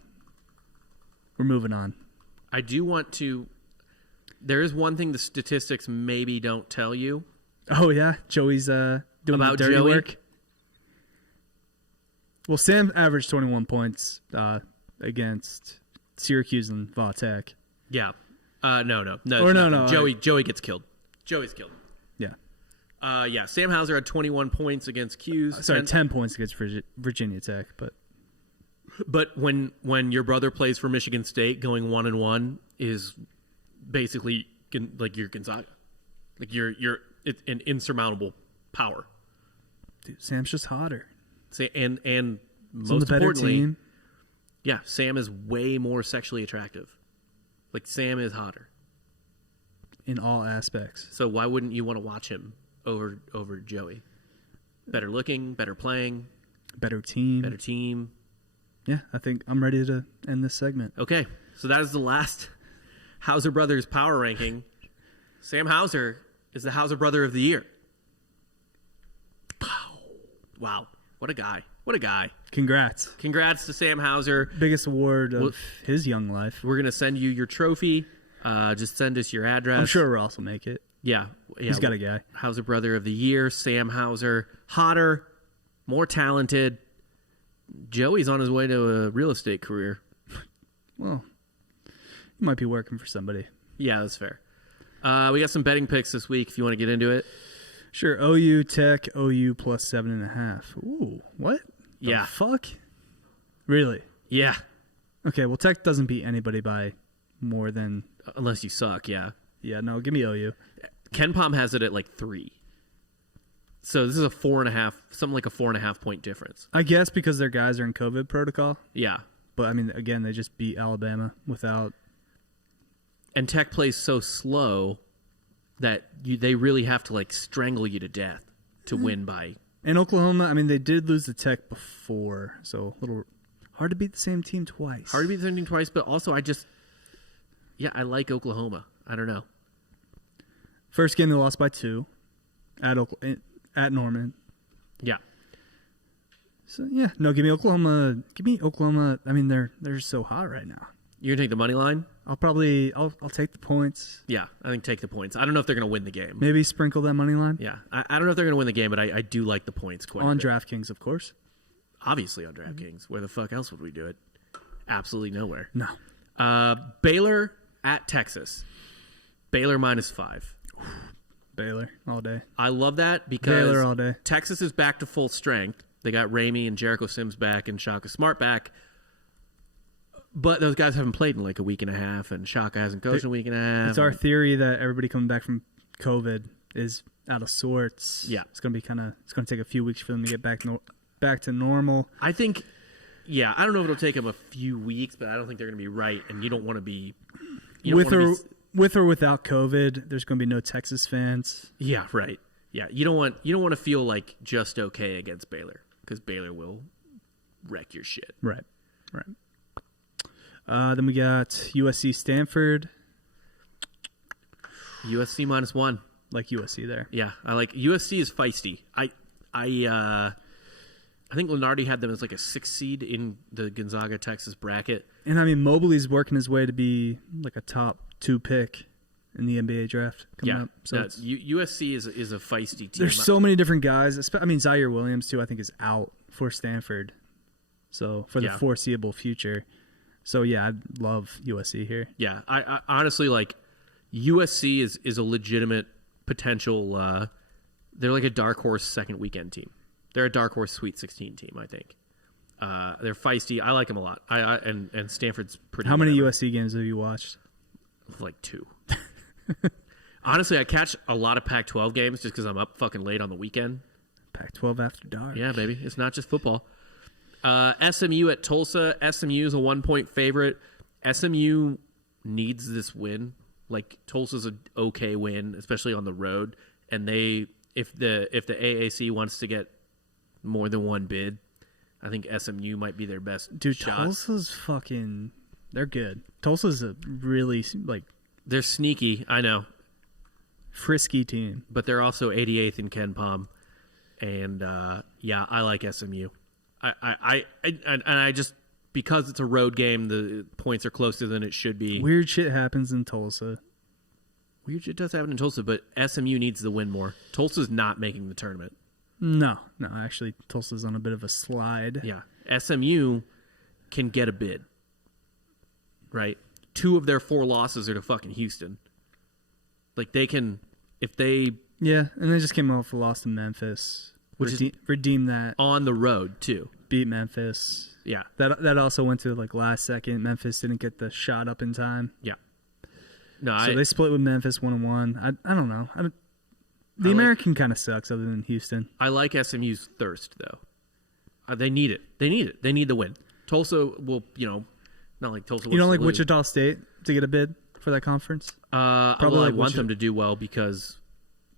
We're moving on. I do want to. There is one thing the statistics maybe don't tell you. Oh yeah, Joey's doing About the dirty Joey? work. Well, Sam averaged 21 points against Syracuse and Vautech. Yeah. No. Or no. Joey gets killed. Joey's killed. Yeah. Yeah. Sam Hauser had 21 points against Q's. Sorry, 10 points against Virginia Tech, But when your brother plays for Michigan State, going 1-1 is basically like your Gonzaga, like it's an insurmountable power. dude, Sam's just hotter. And He's on most the better importantly, team. yeah, Sam is way more sexually attractive. Like Sam is hotter. In all aspects. So why wouldn't you want to watch him over Joey? Better looking, better playing, Better team. better team. Yeah, I think I'm ready to end this segment. Okay, so that is the last Hauser Brothers power ranking. Sam Hauser is the Hauser Brother of the Year. Wow, what a guy. What a guy. Congrats. Congrats to Sam Hauser. Biggest award of Well, his young life. We're going to send you your trophy. Just send us your address. I'm sure Ross will make it. Yeah. He's got a guy. Hauser Brother of the Year, Sam Hauser. Hotter, more talented. Joey's on his way to a real estate career. Well, he might be working for somebody. Yeah, that's fair. We got some betting picks this week if you want to get into it. Sure, OU Tech, OU plus 7.5. Ooh, what? The Yeah. fuck? Really? Yeah. Okay, well, Tech doesn't beat anybody by more than... Unless you suck, yeah. Yeah, no, give me OU. Ken Palm has it at like 3. So this is a 4.5, something like a 4.5 point difference. I guess because their guys are in COVID protocol. Yeah. But, I mean, again, they just beat Alabama without... And Tech plays so slow that they really have to like strangle you to death to win by. And Oklahoma, I mean, they did lose to Tech before, so a little hard to beat the same team twice. Hard to beat the same team twice, but also I like Oklahoma. I don't know. First game, they lost by 2 at Norman. Yeah. So, yeah, no, give me Oklahoma. Give me Oklahoma. I mean, they're so hot right now. You're going to take the money line? I'll take the points. Yeah, I think take the points. I don't know if they're going to win the game. Maybe sprinkle that money line. Yeah, I don't know if they're going to win the game, but I do like the points quite a On bit. DraftKings, of course. Obviously on DraftKings. Where the fuck else would we do it? Absolutely nowhere. No. Baylor at Texas. Baylor -5. Baylor all day. I love that because Baylor all day. Texas is back to full strength. They got Ramey and Jericho Sims back and Shaka Smart back. But those guys haven't played in like a week and a half, and Shaka hasn't coached in a week and a half. It's our theory that everybody coming back from COVID is out of sorts. Yeah. It's going to take a few weeks for them to get back to normal. I think, yeah, I don't know if it'll take them a few weeks, but I don't think they're going to be right, and you don't want to be... With or without COVID, there's going to be no Texas fans. Yeah, right. Yeah, you don't want to feel like just okay against Baylor, because Baylor will wreck your shit. Right. Then we got USC Stanford. USC -1. Like USC there. Yeah, I like USC is feisty. I think Lenardi had them as like a 6 seed in the Gonzaga Texas bracket. And I mean, Mobley's working his way to be like a top 2 pick in the NBA draft coming up. So USC is a feisty team. There's so many different guys. I mean, Zaire Williams too. I think is out for Stanford. So for the foreseeable future. So yeah, I love USC here. Yeah, I honestly like USC is a legitimate potential. They're like a dark horse second weekend team. They're a dark horse Sweet 16 team, I think. They're feisty. I like them a lot. And Stanford's pretty. How many USC games have you watched? Like 2. Honestly, I catch a lot of Pac-12 games just because I'm up fucking late on the weekend. Pac-12 after dark. Yeah, baby. It's not just football. SMU at Tulsa. SMU is a 1-point favorite. SMU needs this win. Like, Tulsa's an okay win, especially on the road. And if the AAC wants to get more than one bid, I think SMU might be their best shot. Tulsa's fucking... They're good. Tulsa's a really, like... They're sneaky, I know. Frisky team. But they're also 88th in Ken Palm. And, yeah, I like SMU. I just... Because it's a road game, the points are closer than it should be. Weird shit happens in Tulsa. Weird shit does happen in Tulsa, but SMU needs the win more. Tulsa's not making the tournament. No, actually, Tulsa's on a bit of a slide. Yeah. SMU can get a bid. Right? 2 of their 4 losses are to fucking Houston. Like, they can, if they... Yeah, and they just came off a loss to Memphis. Which is... Redeem that. On the road, too. Beat Memphis. Yeah. That also went to, like, last second. Memphis didn't get the shot up in time. Yeah. No, so they split with Memphis 1-1. I don't know. The American kind of sucks other than Houston. I like SMU's thirst, though. They need it. They need the win. Tulsa will, not like Tulsa. You don't like Wichita State to get a bid for that conference? Probably I want them to do well because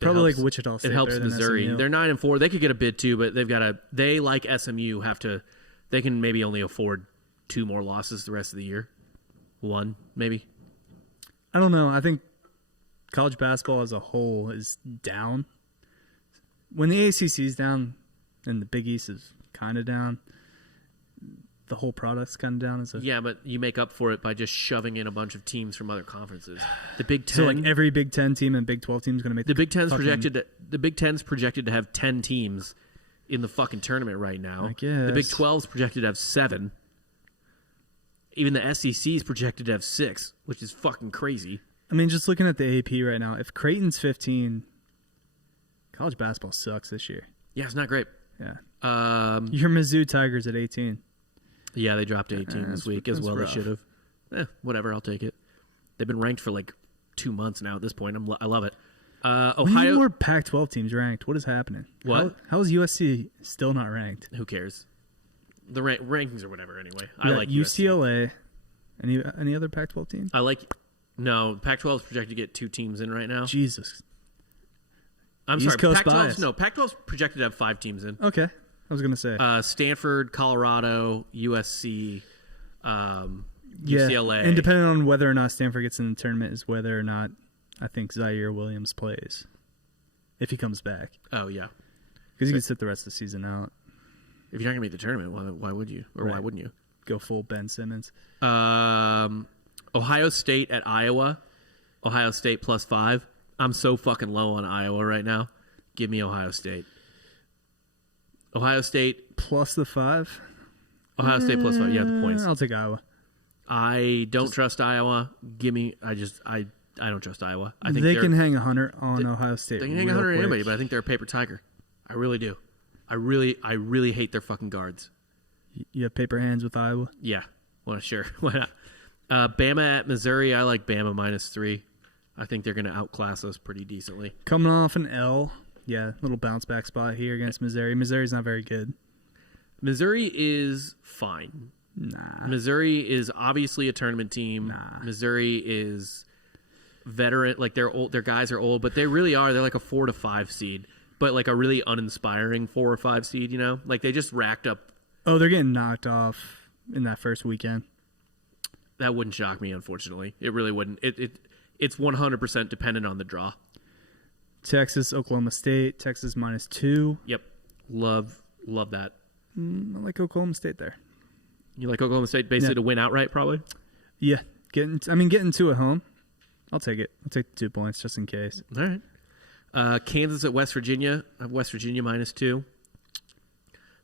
probably like Wichita State. It helps Missouri. SMU. They're 9-4. They could get a bid too, but they like SMU have to. They can maybe only afford 2 more losses the rest of the year. 1 maybe. I don't know. I think college basketball as a whole is down. When the ACC is down and the Big East is kind of down, the whole product's kind of down. Yeah, but you make up for it by just shoving in a bunch of teams from other conferences. The Big Ten. So like every Big Ten team and Big 12 team is going to make the Big Ten's projected. The Big Ten's projected to have 10 teams in the fucking tournament right now. I guess. The Big 12's projected to have 7. Even the SEC's projected to have 6, which is fucking crazy. I mean, just looking at the AP right now, if Creighton's 15, college basketball sucks this year. Yeah, it's not great. Yeah. Your Mizzou Tigers at 18. Yeah, they dropped 18 this week as well. Rough. They should have. Whatever, I'll take it. They've been ranked for like 2 months now at this point. I love it. Ohio. We need more Pac-12 teams ranked. What is happening? What? How is USC still not ranked? Who cares? The rankings or whatever. Anyway, I like UCLA. USC. Any other Pac-12 team? I like. No, Pac-12 is projected to get 2 teams in right now. Jesus. I'm East sorry. Coast Pac-12's bias. no. Pac-12's projected to have 5 teams in. Okay, I was gonna say Stanford, Colorado, USC, UCLA. And depending on whether or not Stanford gets in the tournament is whether or not I think Zaire Williams plays, if he comes back. Oh yeah, because he can sit the rest of the season out. If you're not gonna make the tournament, why would you? Or why wouldn't you go full Ben Simmons? Ohio State at Iowa. Ohio State +5. I'm so fucking low on Iowa right now. Give me Ohio State. Ohio State plus the 5. Ohio State +5. Yeah, the points. I'll take Iowa. I don't trust Iowa. Give me. I don't trust Iowa. I think they can hang 100 on Ohio State. They can hang 100 on anybody, but I think they're a paper tiger. I really do. I really hate their fucking guards. You have paper hands with Iowa? Yeah. Well, sure. Why not? Bama at Missouri. I like Bama -3. I think they're going to outclass us pretty decently. Coming off an L. Yeah, little bounce back spot here against Missouri. Missouri's not very good. Missouri is fine. Nah. Missouri is obviously a tournament team. Nah. Missouri is veteran. Like, they're old. Their guys are old, but they really are. They're like a 4 to 5 seed, but like a really uninspiring 4 or 5 seed. Like they just racked up. Oh, they're getting knocked off in that first weekend. That wouldn't shock me, unfortunately. It really wouldn't. It's 100% dependent on the draw. Texas, Oklahoma State. Texas -2. Yep. Love that. I like Oklahoma State there. You like Oklahoma State basically to win outright, probably? Yeah. Getting 2 at home. I'll take it. I'll take the 2 points just in case. All right. Kansas at West Virginia. I have West Virginia -2.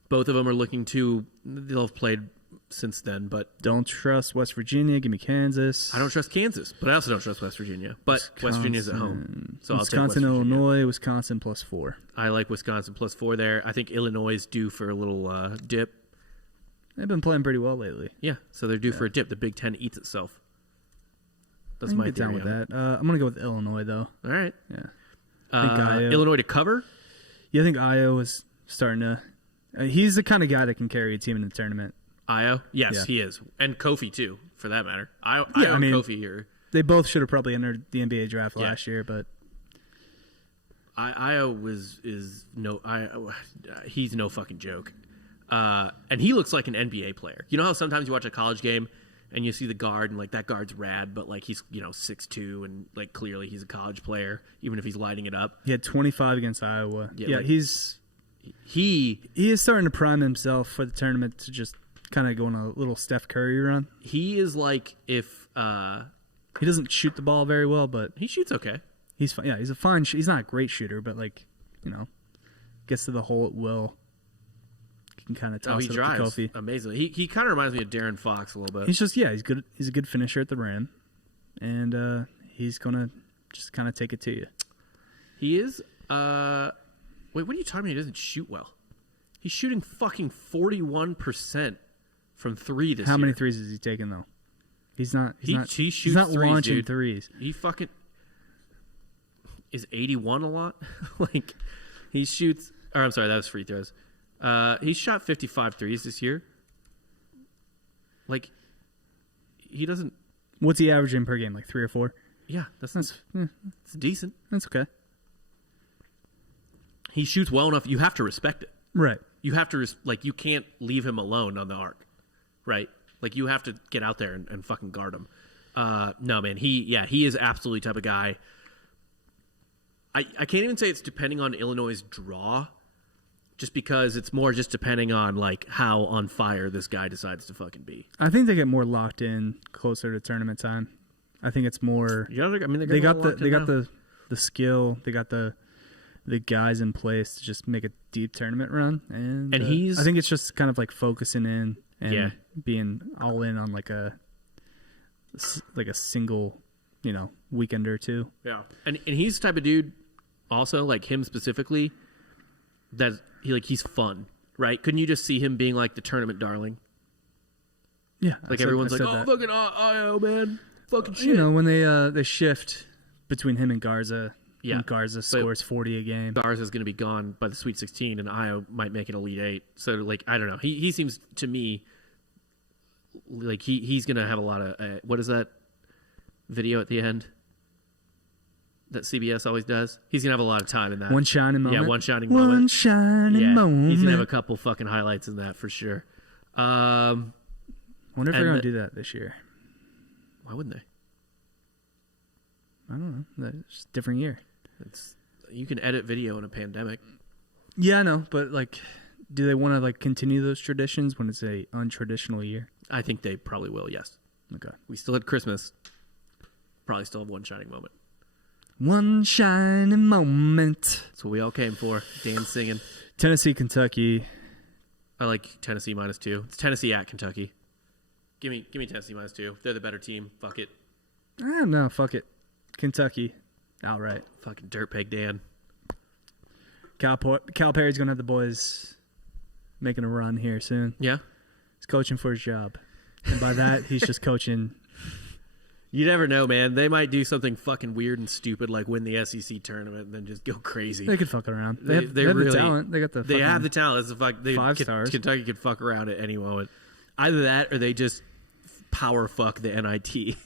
Both of them are looking to. They'll have played since then, but don't trust West Virginia. Give me Kansas. I don't trust Kansas, but I also don't trust West Virginia. But Wisconsin, West Virginia's at home, so Wisconsin, I'll take West Virginia. Illinois, Wisconsin +4. I like Wisconsin +4 there. I think Illinois is due for a little dip. They've been playing pretty well lately. Yeah, so they're due for a dip. The Big Ten eats itself. That's I can my get down theory with on it. that. I'm gonna go with Illinois though. All right. Yeah. I think Io. Illinois to cover? Yeah, I think Io is starting to. He's the kind of guy that can carry a team in the tournament. Io? Yes, Yeah. he is. And Kofi, too, for that matter. Io Yeah, I and mean- Kofi here. They both should have probably entered the NBA draft Yeah. last year, but Io he's no fucking joke. And he looks like an NBA player. You know how sometimes you watch a college game and you see the guard and like that guard's rad, but like he's 6'2" and like clearly he's a college player, even if he's lighting it up. he had 25 against Iowa. Yeah, like- he is starting to prime himself for the tournament to just kind of go on a little Steph Curry run. He is like if He doesn't shoot the ball very well, but he shoots okay. he's fine. Yeah, he's a fine. He's not a great shooter, but like gets to the hole at will. He can kind of toss He it up drives to Kofi. amazingly. He kind of reminds me of Darren Fox a little bit. He's just he's good. He's a good finisher at the rim, and he's gonna just kind of take it to you. He is. Wait, what are you talking about? He doesn't shoot well. He's shooting fucking 41% from three this year. How many threes is he taking though? He shoots He's not threes, launching dude. threes. He fucking is 81 a lot. Like he shoots. Or I'm sorry, that was free throws. He's shot 55 threes this year. Like he doesn't. What's he averaging per game? Like 3 or 4? Yeah, that's It's decent. that's okay. He shoots well enough. You have to respect it. Right. You have to you can't leave him alone on the arc, right? Like you have to get out there and fucking guard him. No, man, he is absolutely the type of guy. I can't even say it's depending on Illinois' draw, just because it's more just depending on like how on fire this guy decides to fucking be. I think they get more locked in closer to tournament time. I think it's more. Yeah, I mean They got the skill. They got the guys in place to just make a deep tournament run, and he's. I think it's just kind of like focusing in and Yeah. being all in on like a single, weekend or two. Yeah, and he's the type of dude, also like him specifically, that he's fun, right? Couldn't you just see him being like the tournament darling? Yeah, Like everyone's like, oh, fucking Io, man, fucking shit. When they shift between him and Garza. Yeah. When Garza scores 40 a game. Garza is going to be gone by the Sweet 16, and Io might make it Elite 8. So, like, I don't know. He seems to me like he's going to have a lot of what is that video at the end that CBS always does? He's going to have a lot of time in that. One shining moment. Yeah, one shining moment. One shining moment. He's going to have a couple fucking highlights in that for sure. Wonder if they're going to do that this year. Why wouldn't they? I don't know. It's a different year. You can edit video in a pandemic. Yeah, I know, but like, do they want to like continue those traditions when it's a untraditional year? I think they probably will. Yes. Okay. We still had Christmas. Probably still have one shining moment. One shining moment. That's what we all came for. Dan singing. Tennessee, Kentucky. I like Tennessee -2. It's Tennessee at Kentucky. Give me Tennessee -2. They're the better team. Fuck it. No, fuck it. Kentucky, outright. Fucking dirtbag Dan. Cal Perry's gonna have the boys making a run here soon. Yeah. He's coaching for his job, and by that he's just coaching. You never know, man. They might do something fucking weird and stupid, like win the SEC tournament and then just go crazy. They could fuck around. They have really, the talent. They got the. They have the talent. It's five stars. Kentucky could fuck around at any moment. Either that, or they just power fuck the NIT,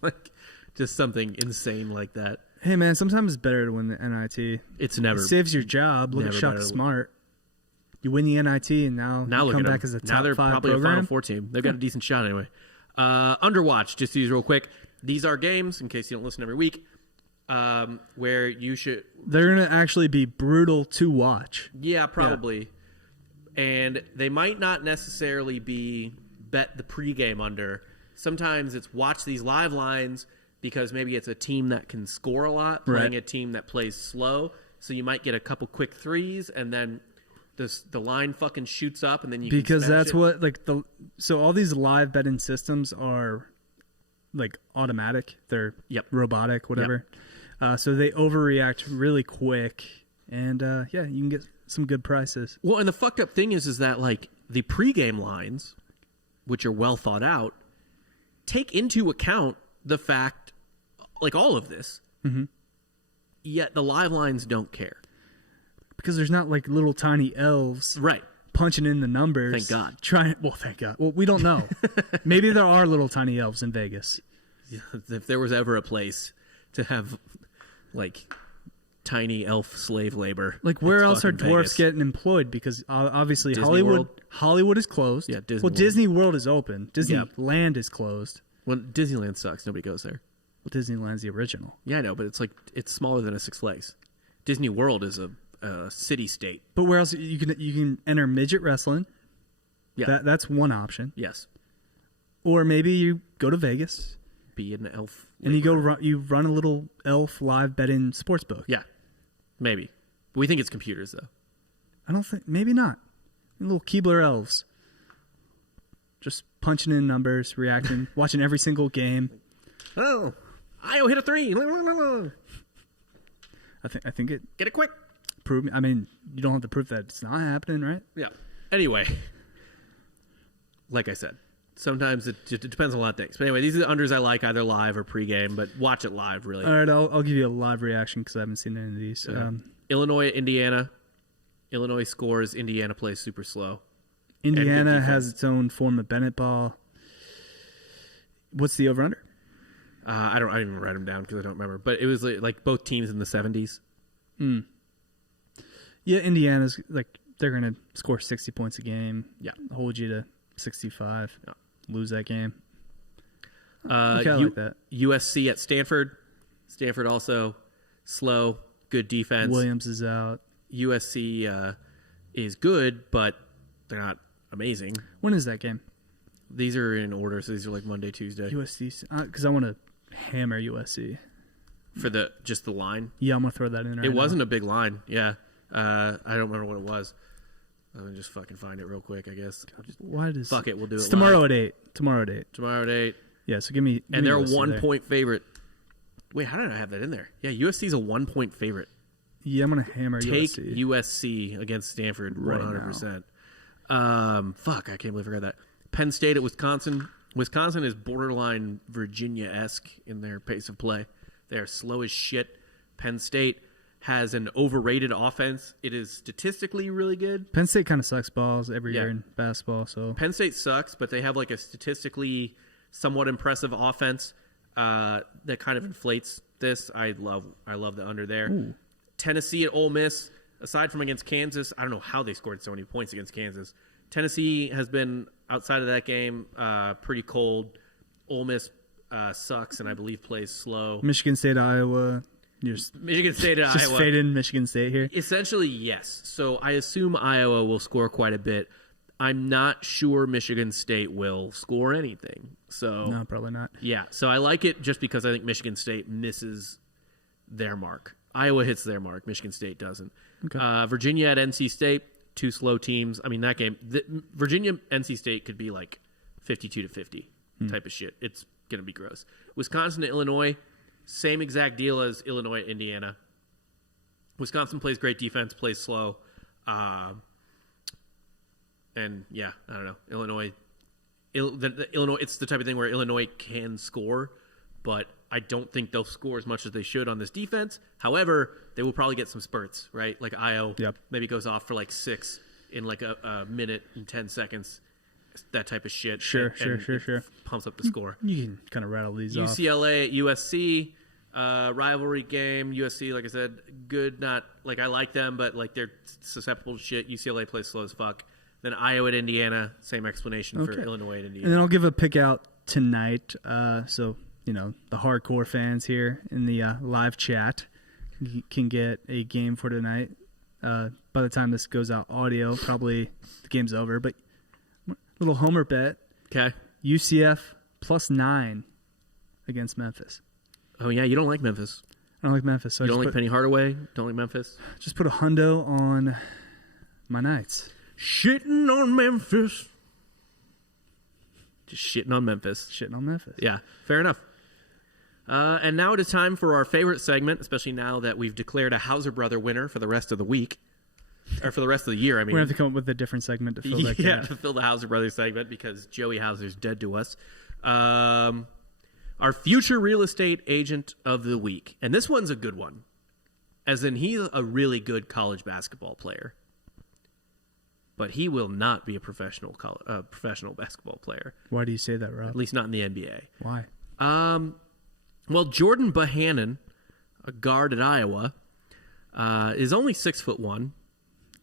like just something insane like that. Hey man, sometimes it's better to win the NIT. It's never. It saves your job. Look at Shaka Smart. You win the NIT, and now you look come at back them. as a top now they're 5 probably program. a Final Four team. They've got a decent shot anyway. Underwatch, just these real quick. These are games, in case you don't listen every week, where you should. They're gonna actually be brutal to watch. Yeah, probably. Yeah. And they might not necessarily be bet the pregame under. Sometimes it's watch these live lines because maybe it's a team that can score a lot playing a team that plays slow. So you might get a couple quick threes, and then the line fucking shoots up, and then you because can that's it. what so all these live betting systems are like automatic. They're robotic, whatever. Yep. So they overreact really quick, and you can get some good prices. Well, and the fucked up thing is that like the pregame lines, which are well thought out, take into account the fact like all of this. Mm-hmm. Yet the live lines don't care. Because there's not like little tiny elves Right. punching in the numbers. Thank God. Thank God. Well, we don't know. Maybe there are little tiny elves in Vegas. If there was ever a place to have like tiny elf slave labor, Like where it's else are fucking dwarfs Vegas. getting employed? Because obviously Disney World? Hollywood is closed. Yeah, Disney Well, World. Disney World is open. Disneyland is closed. Well, Disneyland sucks. Nobody goes there. Well, Disneyland's the original. Yeah, I know, but it's smaller than a Six Flags. Disney World is a city state. But where else you can enter midget wrestling? Yeah. That's one option. Yes. Or maybe you go to Vegas Be an elf. and you run a little elf live betting sports book. Yeah. Maybe. We think it's computers though. I don't think maybe not. Little Keebler elves. Just punching in numbers, reacting, watching every single game. Oh, Io hit a 3. I think it Get it quick. proved. I mean, you don't have to prove that it's not happening, right? Yeah. Anyway, like I said, sometimes it depends on a lot of things. But anyway, these are the unders I like, either live or pregame, but watch it live, really. All right, I'll give you a live reaction because I haven't seen any of these. Illinois, Indiana. Illinois scores. Indiana plays super slow. Indiana defense. has its own form of Bennett ball. What's the over/under? I didn't even write them down because I don't remember. But it was like both teams in the 70s. Yeah, Indiana's like they're gonna score 60 points a game. Yeah. Hold you to 65. Yeah. Lose that game. Okay, I like that. USC at Stanford. Stanford also slow, good defense. Williams is out. USC is good, but they're not amazing. When is that game? These are in order, so these are like Monday, Tuesday. USC, because I want to hammer USC. For just the line. Yeah, I'm gonna throw that in. Right It wasn't now. a big line. Yeah. I don't remember what it was. Let me just fucking find it real quick, I guess. Why does Fuck it, we'll do it It's live. tomorrow at 8. Tomorrow at 8. Tomorrow at 8. Yeah, so give me. And they're a USC 1 there. point favorite. Wait, how did I have that in there? Yeah, USC's a 1 point favorite. Yeah, I'm gonna hammer Take USC. USC against Stanford Right 100%. Fuck, I can't believe I forgot that. Penn State at Wisconsin. Wisconsin is borderline Virginia-esque in their pace of play. They're slow as shit. Penn State has an overrated offense. It is statistically really good. Penn State kind of sucks balls every Yeah. year in basketball. So Penn State sucks, but they have like a statistically somewhat impressive offense that kind of inflates this. I love the under there. Ooh. Tennessee at Ole Miss. Aside from against Kansas, I don't know how they scored so many points against Kansas. Tennessee has been outside of that game pretty cold. Ole Miss sucks and I believe plays slow. Michigan State, Iowa. You're Michigan State at just Iowa. fading Michigan State here. Essentially, yes. So I assume Iowa will score quite a bit. I'm not sure Michigan State will score anything. So No, probably not. yeah. So I like it just because I think Michigan State misses their mark. Iowa hits their mark. Michigan State doesn't. Okay. Virginia at NC State. Two slow teams. I mean, that game, Virginia NC State could be like 52-50 type of shit. It's gonna be gross. Wisconsin to Illinois. Same exact deal as Illinois at Indiana. Wisconsin plays great defense, plays slow. And yeah, I don't know. Illinois, it's the type of thing where Illinois can score, but I don't think they'll score as much as they should on this defense. However, they will probably get some spurts, right? Like Io maybe goes off for like 6 in like a minute and 10 seconds. That type of shit. Sure. Pumps up the score. You can kind of rattle these off. UCLA at USC, rivalry game. USC, like I said, good. Not like I like them, but like they're susceptible to shit. UCLA plays slow as fuck. Then Iowa at Indiana, same explanation for Illinois at Indiana. And then I'll give a pick out tonight. So the hardcore fans here in the live chat can get a game for tonight. By the time this goes out audio, probably the game's over. But little homer bet. Okay. UCF +9 against Memphis. Oh yeah, you don't like Memphis. I don't like Memphis. So You don't like Penny Hardaway. Don't like Memphis. Just put a hundo on my Knights. Shitting on Memphis. Just shitting on Memphis. Shitting on Memphis. Yeah, fair enough. And now it is time for our favorite segment, especially now that we've declared a Hauser Brother winner for the rest of the week. Or for the rest of the year, I mean. We're going to have to come up with a different segment to fill that gap. To fill the Hauser Brothers segment because Joey Hauser's dead to us. Our future real estate agent of the week. And this one's a good one. As in, he's a really good college basketball player. But he will not be a professional basketball player. Why do you say that, Rob? At least not in the NBA. Why? Well, Jordan Bohannon, a guard at Iowa, is only 6'1".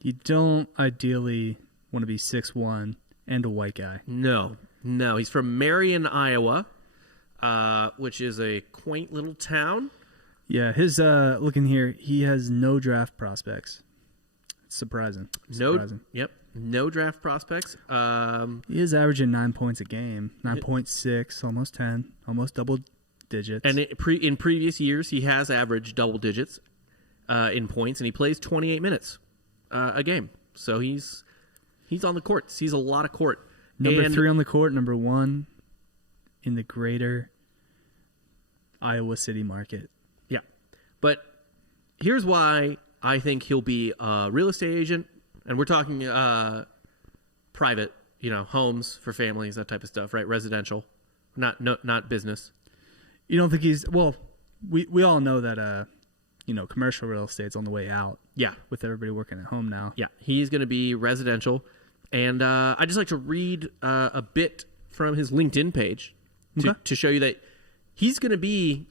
You don't ideally want to be 6'1" and a white guy. No. He's from Marion, Iowa, which is a quaint little town. Yeah, his looking here, he has no draft prospects. It's surprising. No draft prospects. He is averaging 9 points a game, 9.6, almost 10, almost double digits. And in previous years, he has averaged double digits in points, and he plays 28 minutes a game. So he's on the court. Sees a lot of court. Number 3 on the court, number 1 in the greater Iowa City market. Yeah. But here's why I think he'll be a real estate agent. And we're talking private, homes for families, that type of stuff, right? Residential, not business. You don't think he's we all know that commercial real estate's on the way out. Yeah, with everybody working at home now. Yeah, he's going to be residential, and I just like to read a bit from his LinkedIn page to show you that he's going to be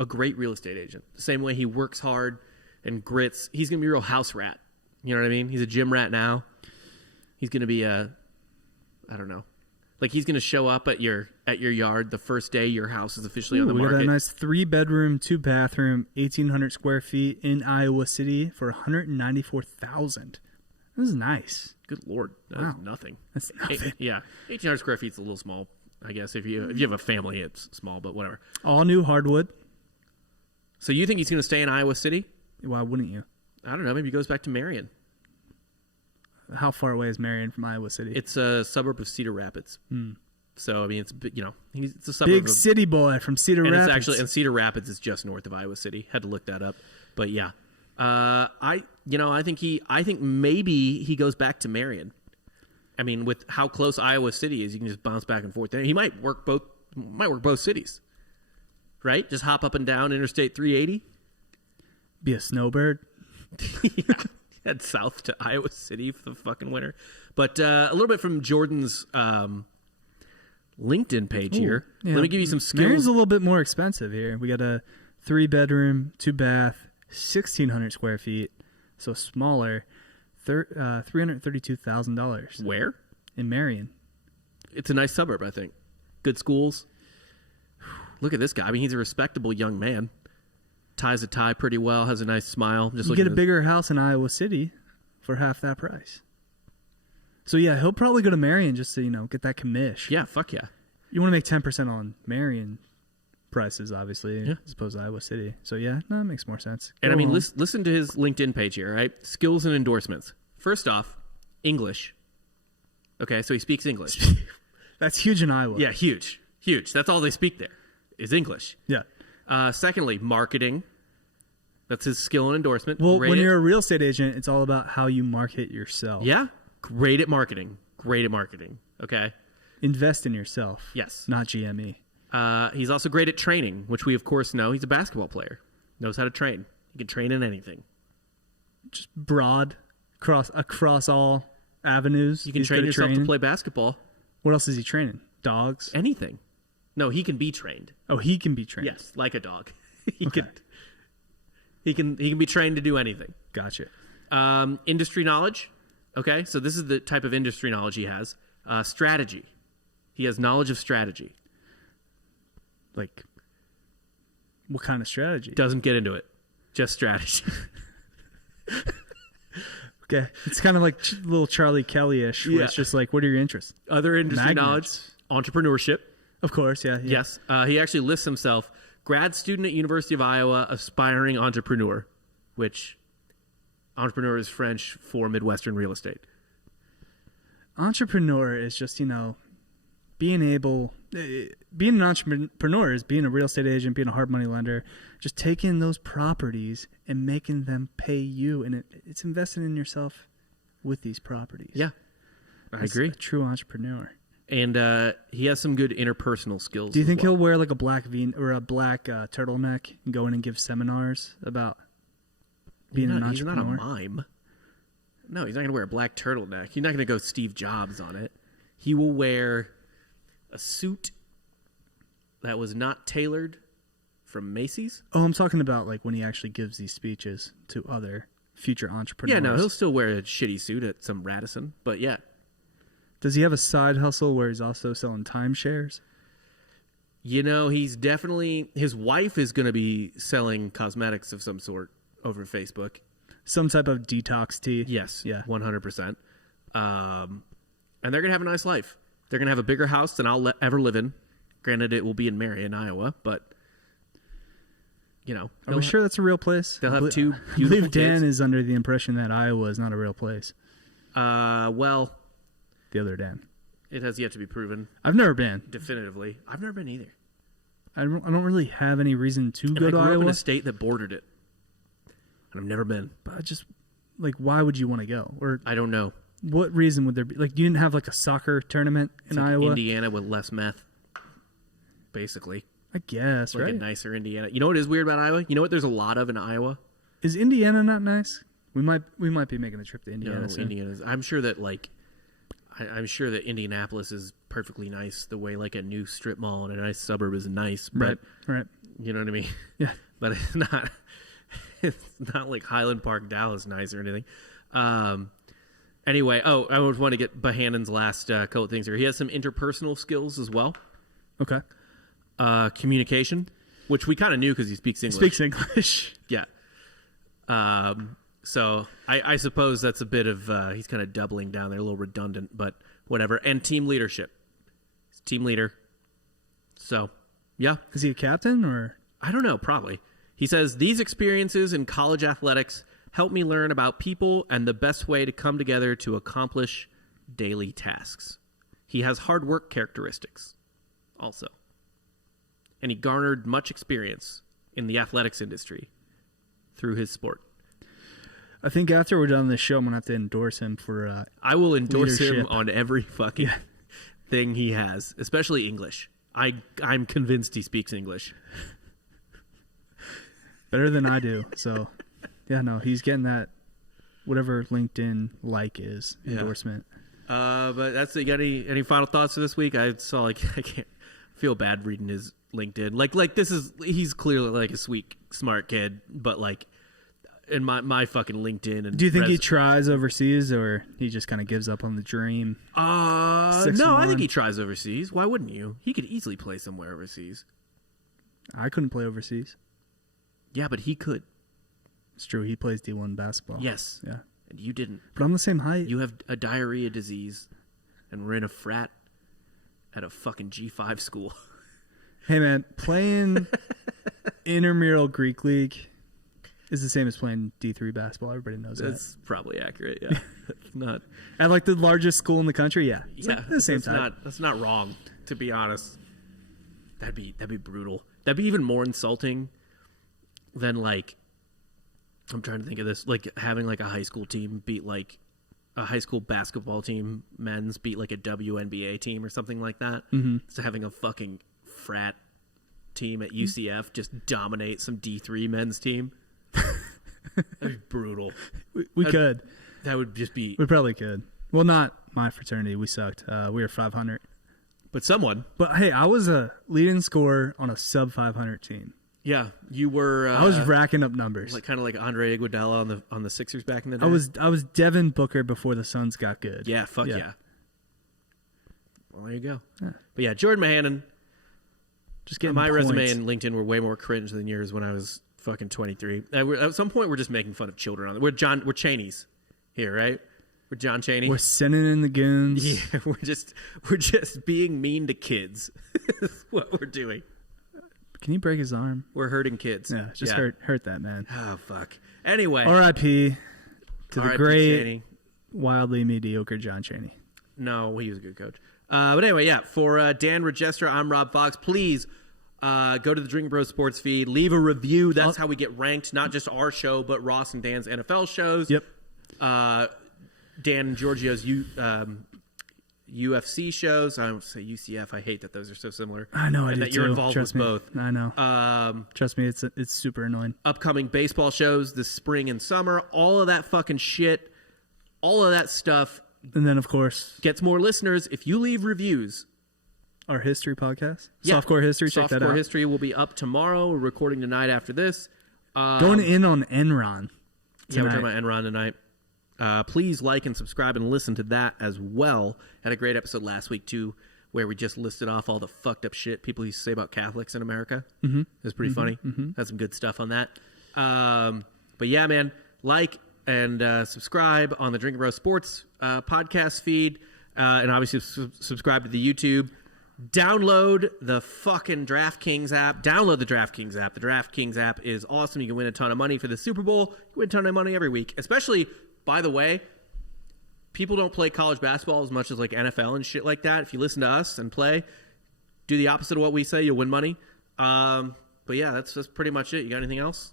a great real estate agent. The same way he works hard and grits, he's going to be a real house rat. You know what I mean? He's a gym rat now. He's going to be I don't know. Like he's going to show up at your yard the first day your house is officially on the market. We got a nice 3-bedroom, 2-bathroom, 1,800 square feet in Iowa City for $194,000. This is nice. Good Lord. That's nothing. That's nothing. 1,800 square feet is a little small, I guess. If you have a family, it's small, but whatever. All new hardwood. So you think he's going to stay in Iowa City? Why wouldn't you? I don't know. Maybe he goes back to Marion. How far away is Marion from Iowa City? It's a suburb of Cedar Rapids. So I mean, it's a suburb. Big city boy from Cedar Rapids. And Cedar Rapids is just north of Iowa City. Had to look that up, but yeah, I think maybe he goes back to Marion. I mean, with how close Iowa City is, you can just bounce back and forth there. He might work both cities, right? Just hop up and down Interstate 380. Be a snowbird. Yeah. Head south to Iowa City for the fucking winter. But a little bit from Jordan's LinkedIn page here. Yeah. Let me give you some skills. Marion's a little bit more expensive here. We got a 3-bedroom, 2-bath, 1,600 square feet, so smaller, $332,000. Where? In Marion. It's a nice suburb, I think. Good schools. Look at this guy. I mean, he's a respectable young man. Ties a tie pretty well, has a nice smile. Just get a bigger house in Iowa City for half that price. So yeah, he'll probably go to Marion just to get that commish. Yeah, fuck yeah. You want to make 10% on Marion prices, obviously, as opposed to Iowa City. So yeah, no, that makes more sense. And I mean, listen to his LinkedIn page here, right? Skills and endorsements. First off, English. Okay, so he speaks English. That's huge in Iowa. Yeah, huge. That's all they speak there is English. Yeah. Secondly, marketing. That's his skill and endorsement. Well, when you're a real estate agent, it's all about how you market yourself. Yeah. Great at marketing. Okay. Invest in yourself. Yes. Not GME. He's also great at training, which we, of course, know. He's a basketball player. Knows how to train. He can train in anything. Just broad, across all avenues. You can train yourself to play basketball. What else is he training? Dogs? Anything. No, he can be trained. Oh, he can be trained. Yes, like a dog. He can be trained to do anything. Gotcha. Industry knowledge. Okay, so this is the type of industry knowledge he has. Strategy. He has knowledge of strategy. Like, what kind of strategy? Doesn't get into it. Just strategy. Okay, it's kind of like little Charlie Kelly-ish. Where it's just like, what are your interests? Other industry knowledge. Entrepreneurship. Of course, yeah. Yes. He actually lists himself grad student at University of Iowa, aspiring entrepreneur, which entrepreneur is French for Midwestern real estate. Entrepreneur is just, being an entrepreneur is being a real estate agent, being a hard money lender, just taking those properties and making them pay you. And it's investing in yourself with these properties. Yeah, I agree. A true entrepreneur. And he has some good interpersonal skills. Do you think well. he'll wear like a black turtleneck and go in and give seminars about being an entrepreneur? He's not a mime. No, he's not going to wear a black turtleneck. He's not going to go Steve Jobs on it. He will wear a suit that was not tailored from Macy's. Oh, I'm talking about like when he actually gives these speeches to other future entrepreneurs. Yeah, no, he'll still wear a shitty suit at some Radisson, but yeah. Does he have a side hustle where he's also selling timeshares? You know, he's definitely... His wife is going to be selling cosmetics of some sort over Facebook. Some type of detox tea. Yes. Yeah. 100%. And they're going to have a nice life. They're going to have a bigger house than I'll ever live in. Granted, it will be in Marion, Iowa, but, you know. Are we sure that's a real place? They'll have two I beautiful believe Dan kids. is under the impression that Iowa is not a real place. Well... The other Dan. It has yet to be proven I've never been. definitively. I've never been either. I don't really have any reason to And go I to grew up in Iowa. a state that bordered it. And I've never been. But I just, like, why would you want to go? Or I don't know. what reason would there be? Like, you didn't have, like, a soccer tournament in Like Iowa? Indiana with less meth, basically. I guess, Like right? a nicer Indiana. You know what is weird about Iowa? You know what there's a lot of in Iowa? Is Indiana not nice? We might be making the trip to Indiana No, soon. Indiana's. I'm sure that, like... I'm sure that Indianapolis is perfectly nice the way like a new strip mall in a nice suburb is nice, but Right. you know what I mean? Yeah. But it's not like Highland Park, Dallas nice or anything. Anyway, I would want to get Bohannon's last couple of things here. He has some interpersonal skills as well. Okay. Communication, which we kind of knew because he speaks English. Speaks English. Yeah. So I suppose that's a bit of he's kind of doubling down there, a little redundant, but whatever. And team leadership. He's a team leader. So, yeah. Is he a captain or? I don't know, probably. He says, these experiences in college athletics help me learn about people and the best way to come together to accomplish daily tasks. He has hard work characteristics also. And he garnered much experience in the athletics industry through his sport. I think after we're done this show, I'm gonna have to endorse him for. I will endorse him leadership. on every fucking thing he has, especially English. I'm convinced he speaks English. Better than I do. So, yeah, no, he's getting that whatever LinkedIn is endorsement. But that's it. You got any final thoughts for this week? I saw I can't feel bad reading his LinkedIn. Like he's clearly like a sweet, smart kid, but like. In my fucking LinkedIn. And do you think he tries overseas or he just kind of gives up on the dream? No, I think he tries overseas. Why wouldn't you? He could easily play somewhere overseas. I couldn't play overseas. Yeah, but he could. It's true. He plays D1 basketball. Yes. Yeah. And you didn't. But I'm the same height. You have a diarrhea disease, and we're in a frat at a fucking G5 school. Hey, man, playing intramural Greek league is the same as playing D3 basketball. Everybody knows That's probably accurate, yeah. It's not... At like the largest school in the country, yeah. It's yeah, like the same time. That's not wrong, to be honest. That'd be brutal. That'd be even more insulting than like... I'm trying to think of this. Like having like a high school team beat like... A high school basketball team, men's, beat like a WNBA team or something like that. Mm-hmm. So having a fucking frat team at UCF just dominate some D3 men's team. That'd be brutal. We could. That would just be... We probably could. Well, not my fraternity. We sucked. We were 500. But someone... But, hey, I was a leading scorer on a sub-500 team. Yeah, you were... I was racking up numbers. Like kind of like Andre Iguodala on the Sixers back in the day. I was Devin Booker before the Suns got good. Yeah, fuck yeah. Well, there you go. Yeah. But yeah, Jordan Bohannon. Just getting My points. resume and LinkedIn were way more cringe than yours when I was fucking 23. At some point, we're just making fun of children on it. We're Cheneys here, right? We're John Chaney. We're sending in the goons. Yeah, we're just being mean to kids. That's what we're doing. Can you break his arm? We're hurting kids. Yeah, just hurt that man. Oh fuck. Anyway, R.I.P. to the R.I.P. great, Chaney. wildly mediocre John Chaney. No, he was a good coach. But anyway, yeah. For Dan Regestra, I'm Rob Fox. Please go to the Drink Bros Sports feed. Leave a review. That's how we get ranked. Not just our show, but Ross and Dan's NFL shows. Yep. Dan and Giorgio's UFC shows. I don't say UCF. I hate that those are so similar. I know. And I do that you're too. involved Trust with me. both. I know. Trust me, it's super annoying. Upcoming baseball shows this spring and summer. All of that fucking shit. All of that stuff. And then, of course, gets more listeners if you leave reviews. Our history podcast, Yeah. Softcore History. Check that out. Softcore History will be up tomorrow. We're recording tonight after this. Going in on Enron. Yeah, we're talking about Enron tonight. Please like and subscribe and listen to that as well. Had a great episode last week too, where we just listed off all the fucked up shit people used to say about Catholics in America. Mm-hmm. It was pretty funny. Mm-hmm. Had some good stuff on that. But yeah, man, like and subscribe on the Drink and Bro Sports podcast feed, and obviously subscribe to the YouTube. Download the fucking DraftKings app. Download the DraftKings app. The DraftKings app is awesome. You can win a ton of money for the Super Bowl. You win a ton of money every week. Especially, by the way, people don't play college basketball as much as like NFL and shit like that. If you listen to us and play, do the opposite of what we say, you'll win money. But yeah, that's pretty much it. You got anything else?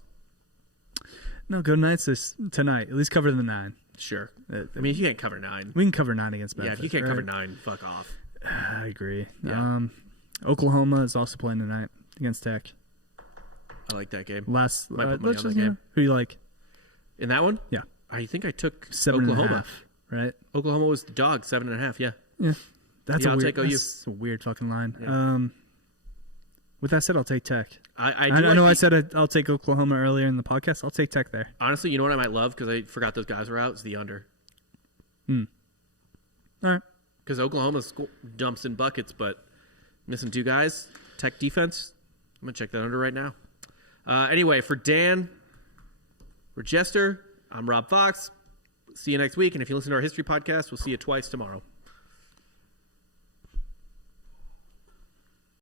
No, go Knights tonight. At least cover the 9. Sure. I mean, if you can't cover 9. We can cover 9 against Memphis. Yeah, if you can't right? cover 9, fuck off. I agree. Yeah. Oklahoma is also playing tonight against Tech. I like that game. Might put money on that game. Who you like? In that one? Yeah. I think I took 7.5, Oklahoma. right? Oklahoma was the dog, 7.5, yeah. Yeah. That's I'll take OU. That's a weird fucking line. Yeah. With that said, I'll take Tech. I know I said I'll take Oklahoma earlier in the podcast. I'll take Tech there. Honestly, you know what I might love because I forgot those guys were out? It's the under. All right. Because Oklahoma dumps in buckets, but missing 2 guys. Tech defense. I'm going to check that under right now. Anyway, for Dan, for Jester, I'm Rob Fox. See you next week. And if you listen to our history podcast, we'll see you twice tomorrow.